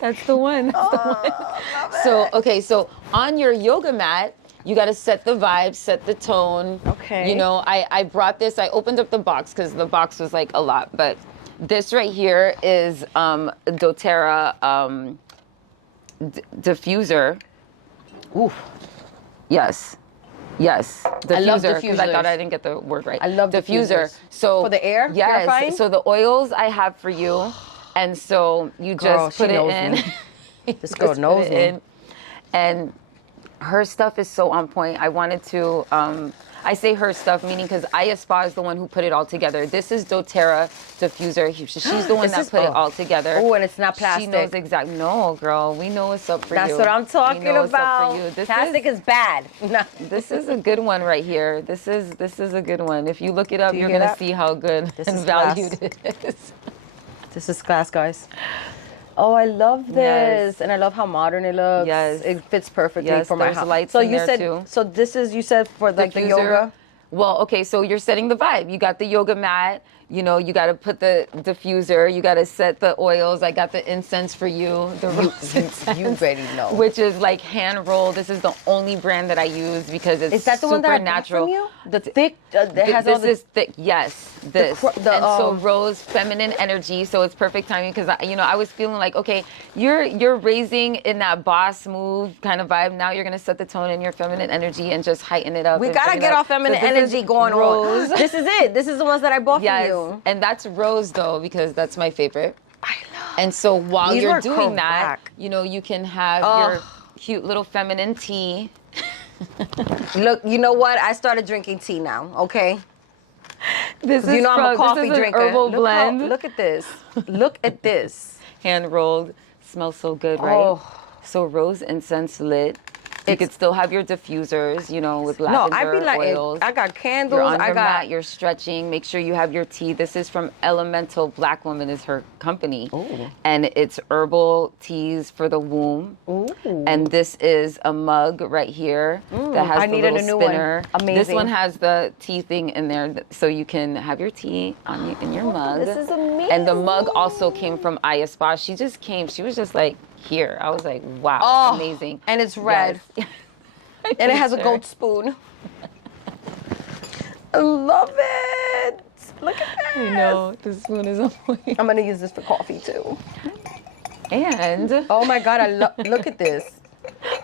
That's the one. That's the one. So, okay, so on your yoga mat, you got to set the vibe, set the tone. Okay. You know, I brought this, I opened up the box because the box was like a lot, but this right here is doTERRA diffuser. oof. Yes. Diffuser. I love 'cause I diffusers. thought I didn't get the word right. I love diffusers. So For the air Yes. purifying? So the oils I have for you, and so you Girl, just put she it knows in. me. You This girl just put knows it me. in. And her stuff is so on point. I wanted to. I say her stuff, meaning because Aya Spa is the one who put it all together. This is doTERRA diffuser. She's the one This that is- put it oh. all together. Oh, and it's not She plastic. knows exactly. No, girl, we know what's up for That's you. what I'm talking We know what's up about. for you. This Plastic is, is bad. No. this is a good one right here. This is a good one. If you look it up, Do you you're hear gonna that? see how good This and is class. valued it is. This is class, guys. Oh, I love this, Yes. and I love how modern it looks. Yes. It fits perfectly Yes, for my there's house. lights so in you there, said, too. so this is you said for like the Diffuser. yoga. Well, okay, so you're setting the vibe. You got the yoga mat. You know, you got to put the diffuser. You got to set the oils. I got the incense for you. The rose incense, You already know. which is like hand rolled. This is the only brand that I use because it's Is that the super one that I bought natural. from you? The thick that has This all the. is thick. Yes, this. cr- the, and so rose, feminine energy. So it's perfect timing because I was feeling like, okay, you're raising in that boss move kind of vibe. Now you're gonna set the tone in your feminine energy and just heighten it up. we and gotta bring it get up. our feminine So this is energy going rose. on. This is it. This is the ones that I bought Yes, for you. and that's rose though because that's my favorite. I love. And so while These you're are doing that, correct. you can have your cute little feminine tea. Look, you know what? I started drinking tea now. Okay. This is You know I'm a from- coffee this is drinker. An herbal look blend, look at this. Look at this. hand rolled. Smells so good, right? Oh. So rose incense lit. You could still have your diffusers, with No, lavender I be like, oils. I got candles. You're on I your got. mat, you're stretching. Make sure you have your tea. This is from Elemental Black Woman is her company. Ooh. And it's herbal teas for the womb. Ooh. And this is a mug right here that has I the needed little a new one. spinner. This Amazing. one has the tea thing in there, so you can have your tea in your mug. this is And the mug also came from Aya Spa. She just came. She was just like, here. I was like, wow, Oh, amazing. and it's red. Yes. And it has a Sure. goat spoon. I love it. Look at this. I know, the spoon is on point. I'm gonna use this for coffee too. And Oh my God, look at this.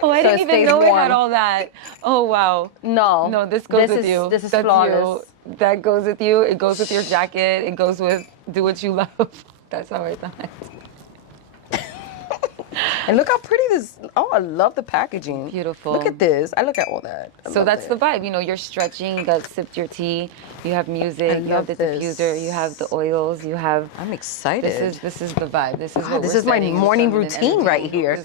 oh, I So didn't it even stays know it warm. had all that. Oh wow. No, This goes with you. This is That's flawless. you. That goes with you. It goes with your jacket. It goes with do what you love. That's how I thought. And look how pretty this. Oh, I love the packaging. Beautiful. Look at this. I look at all that. So that's the vibe. You know, you're stretching, you got sipped your tea, you have music, you have the diffuser, you have the oils, you have. I'm excited. This is the vibe. This is what this we're is my setting, morning feminine routine energy. right here.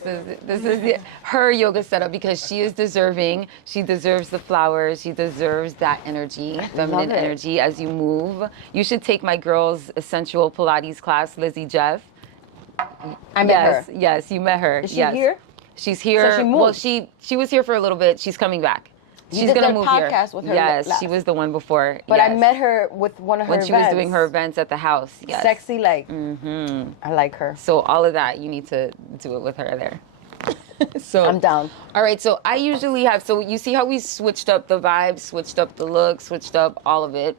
This is her yoga setup because she is deserving. She deserves the flowers. She deserves that energy, feminine love it. energy as you move. You should take my girl's sensual Pilates class, Lizzie Jeff. I met her. Yes, you met her. Is she yes. here? She's here. So she moved. Well, she was here for a little bit. She's coming back. You She's did gonna that move podcast here. with her Yes, last. she was the one before. But yes. I met her with one of her when events. she was doing her events at the house. Yes. Sexy, like. Mm-hmm. I like her. So all of that, you need to do it with her there. So I'm down. All right, so I usually have, so you see how we switched up the vibe, switched up the look, switched up all of it.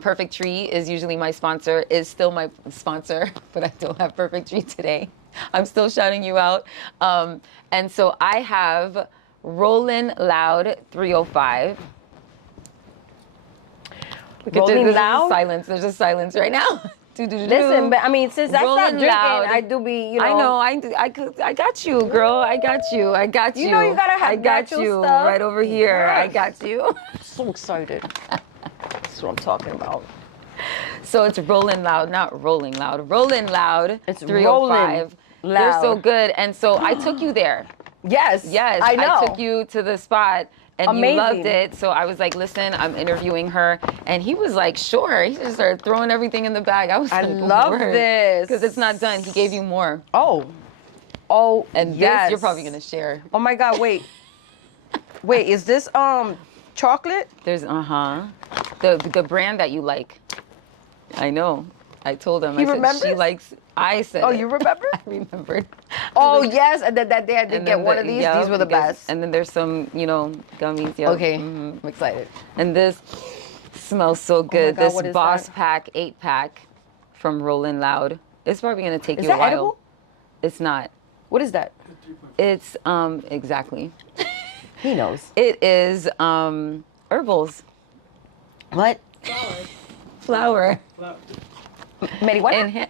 Perfect Tree is usually my sponsor, is still my sponsor, but I don't have Perfect Tree today. I'm still shouting you out. And so I have Rollin' Loud 305. Rolling There's Loud? a silence. There's a silence right now. Listen, but I mean, since I stopped Rolling drinking, Loud. I do be, you know. I know. I got you, girl. I got you. I got you. You know you gotta have I got natural you stuff. right over here. I Yes. got you. So excited. That's what I'm talking about. So it's Rolling Loud, not Rolling Loud. Rolling Loud. It's 305. Rolling They're so Loud. good, and so I took you there. Yes. Yes, I know. took you to the spot. And Amazing. you loved it. So I was like, listen, I'm interviewing her. And he was like, sure. He just started throwing everything in the bag. I was I like, love this. Because it's not done. He gave you more. Oh, And yes. this you're probably going to share. Oh my God! Wait, wait. Is this chocolate? There's, the brand that you like. I know. I told him. He I said, remembers? she likes, I said Oh, it. you remember? I remembered. Oh yes, and then that day I did And get then one of these. yeah, These were the because- best. And then there's some, gummies. Yeah. Okay, I'm excited. And this smells so good. God, This what is Boss that? Pack 8-pack from Rollin' Loud. It's probably going to take Is you a that while. edible? It's not. What is that? It's, exactly. He knows. It is herbals. What? Flour. Marijuana?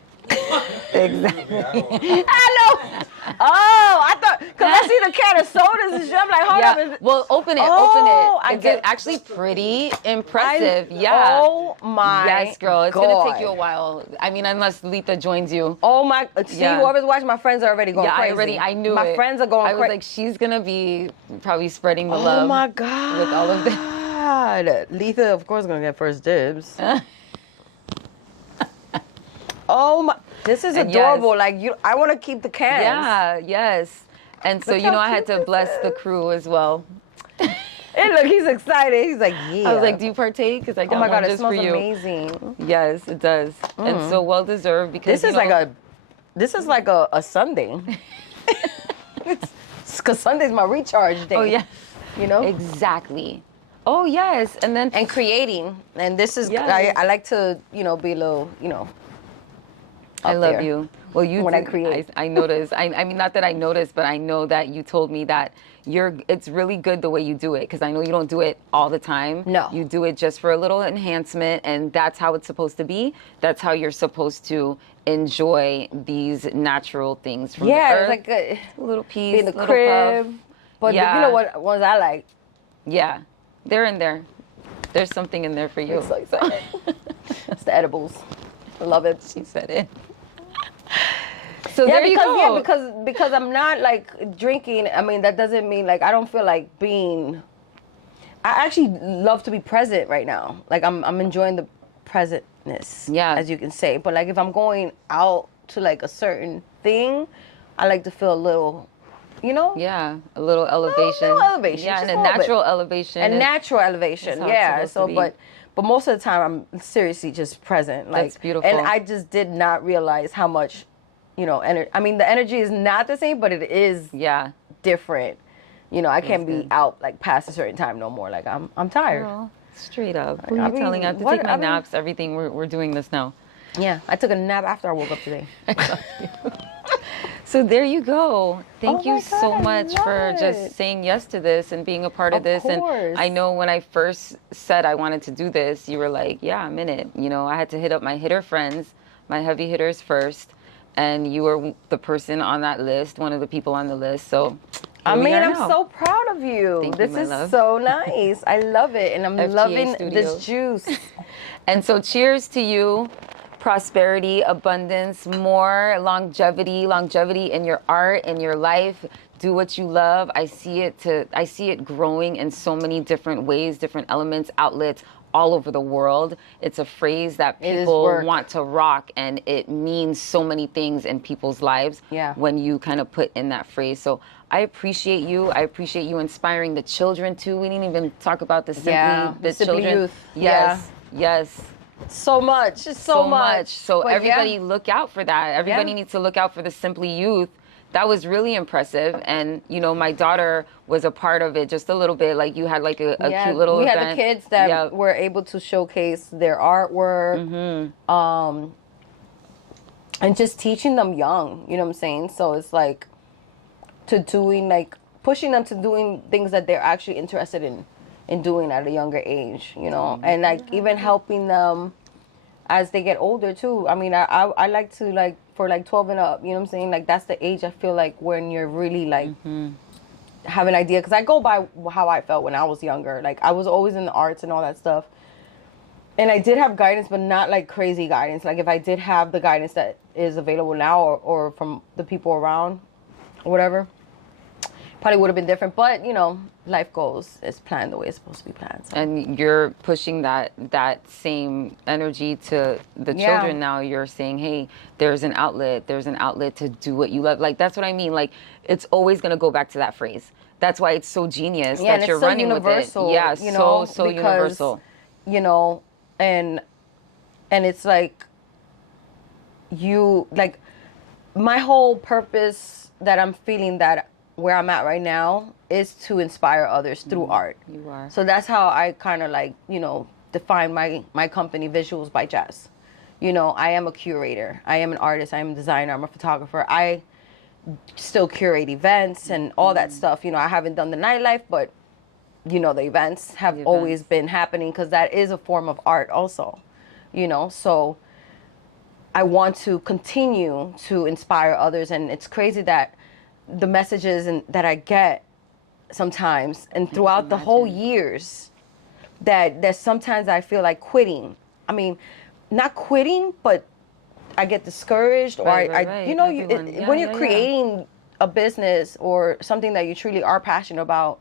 Exactly. I know. Oh, I thought because I see the can of sodas and shit. I'm like, hold up. Yeah. Well, open it. Oh, Open it. I It's get- actually pretty impressive. Yeah. Oh my. Yes, girl. It's God. gonna take you a while. I mean, unless Letha joins you. Oh my. See, Yeah. whoever's watching, my friends are already going Yeah, crazy. I knew my it. friends are going I was crazy. like, she's gonna be probably spreading the love. Oh my God. With all of this. Letha, of course, gonna get first dibs. Oh my. This is And adorable. yes. Like you, I want to keep the cans. Yeah. Yes. And so Look you know, how I had cute to this bless the is. crew as well. And look, he's excited. He's like, yeah. I was like, do you partake? Because I got oh my one God, it just for smells you. amazing. Yes, it does, and so well deserved because This is like a Sunday. Because Sunday's my recharge day. Oh yeah, You know? exactly. Oh yes, and then And creating. And this is, Yes. I like to, be a little, I up love there. you. Well, you When I did- create. I noticed. I mean, not that I noticed, but I know that you told me that it's really good the way you do it because I know you don't do it all the time. No. You do it just for a little enhancement, and that's how it's supposed to be. That's how you're supposed to enjoy these natural things from the Yeah, earth. it's like a little piece, be in the little crib. puff. But Yeah. you know what ones I like? Yeah, they're in there. There's something in there for you. I'm so excited. It's the edibles. I love it. She said it. So there you because go. because I'm not like drinking. I mean, that doesn't mean like I don't feel like being. I actually love to be present right now. Like I'm enjoying the presentness. Yeah. as you can say. But like if I'm going out to like a certain thing, I like to feel a little, Yeah, a little elevation. little elevation, Yeah, just and a a little bit. natural elevation. a is- natural elevation. that's how it's Yeah. supposed So, to be. but most of the time I'm seriously just present. Like, That's beautiful. And I just did not realize how much, I mean, the energy is not the same, but it is Yeah. different. I can't be good. out like past a certain time no more. Like I'm tired. Girl, straight up. Who I are you mean, telling? I have to what- take my naps, everything. We're doing this now. Yeah, I took a nap after I woke up today. So there you go. Thank Oh you my so God, I much for love just it. saying yes to this and being a part of this. course. And I know when I first said I wanted to do this, you were like, yeah, I'm in it. I had to hit up my hitter friends, my heavy hitters first. and you were the person on that list, one of the people on the list. So I here we mean, are I'm now. so proud of you. Thank you, This my is love. so nice. I love it. And I'm FTA loving Studios. this juice. And so cheers to you. Prosperity, abundance, more longevity in your art, in your life. Do what you love. I see it growing in so many different ways, different elements, outlets all over the world. It's a phrase that It is people work. want to rock, and it means so many things in people's lives Yeah. when you kind of put in that phrase. So I appreciate you. I appreciate you inspiring the children too. We didn't even talk about the Simply children. youth. Yes. Yes. So much. It's so much. So But everybody yeah. look out for that. Everybody Yeah. needs to look out for the Simply Youth. That was really impressive. And, you know, my daughter was a part of it just a little bit. Like you had like a cute little we event. had the kids that Yep. were able to showcase their artwork, and just teaching them young, you know what I'm saying? So it's like pushing them to doing things that they're actually interested in doing at a younger age, you know, and like even helping them as they get older too. I mean, I like to like for like 12 and up, you know what I'm saying? Like that's the age I feel like when you're really like have an idea, because I go by how I felt when I was younger. Like I was always in the arts and all that stuff, and I did have guidance, but not like crazy guidance. Like if I did have the guidance that is available now, or from the people around or whatever, probably would have been different. But you know, life goes as planned the way it's supposed to be planned. So. And you're pushing that same energy to the Yeah. children now. You're saying, hey, there's an outlet to do what you love. Like that's what I mean. Like it's always going to go back to that phrase. That's why it's so genius Yeah, and that it's you're so running universal, with it. Yeah, you know, so because, universal. You know, and it's like you like my whole purpose that I'm feeling that where I'm at right now is to inspire others through art. You are. So that's how I kind of like, you know, define my company, Visuals by Jess. You know, I am a curator. I am an artist. I am a designer. I'm a photographer. I still curate events and all that stuff. You know, I haven't done the nightlife, but you know, the events have always been happening because that is a form of art also, you know. So I want to continue to inspire others, and it's crazy that the messages that I get sometimes and throughout the whole years that sometimes I feel like quitting. I mean, not quitting, but I get discouraged, or Right. you know, Everyone. when you're creating a business or something that you truly are passionate about,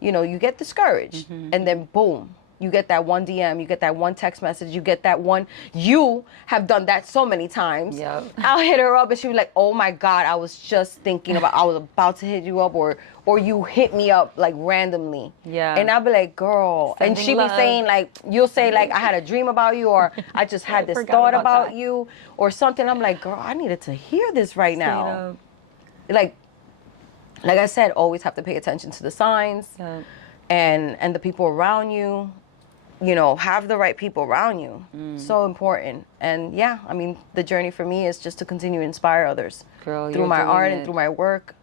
you know, you get discouraged, and then boom, you get that one DM, you get that one text message, you get that one. You have done that so many times. Yep. I'll hit her up and she'll be like, "Oh my God, I was just thinking about, I was about to hit you up," or you hit me up like randomly. Yeah. And I'll be like, "Girl," and Sending she be love. saying like, you'll say like, "I had a dream about you," or "I just had this forgot thought about about that. you," or something. I'm like, "Girl, I needed to hear this right now." Straight up. Like I said, always have to pay attention to the signs. Yeah. And the people around you, you know, have the right people around you. So important. And yeah, I mean, the journey for me is just to continue to inspire others Girl, through you're my doing art it. and through my work.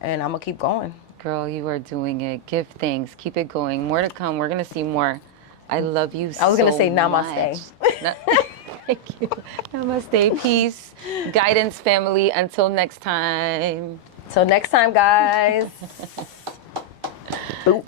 And I'm going to keep going. Girl, you are doing it. Give thanks. Keep it going. More to come. We're going to see more. I love you so I was going to say much. namaste. Thank you. Namaste. Peace. Guidance family. Until next time. Till next time, guys. Boop.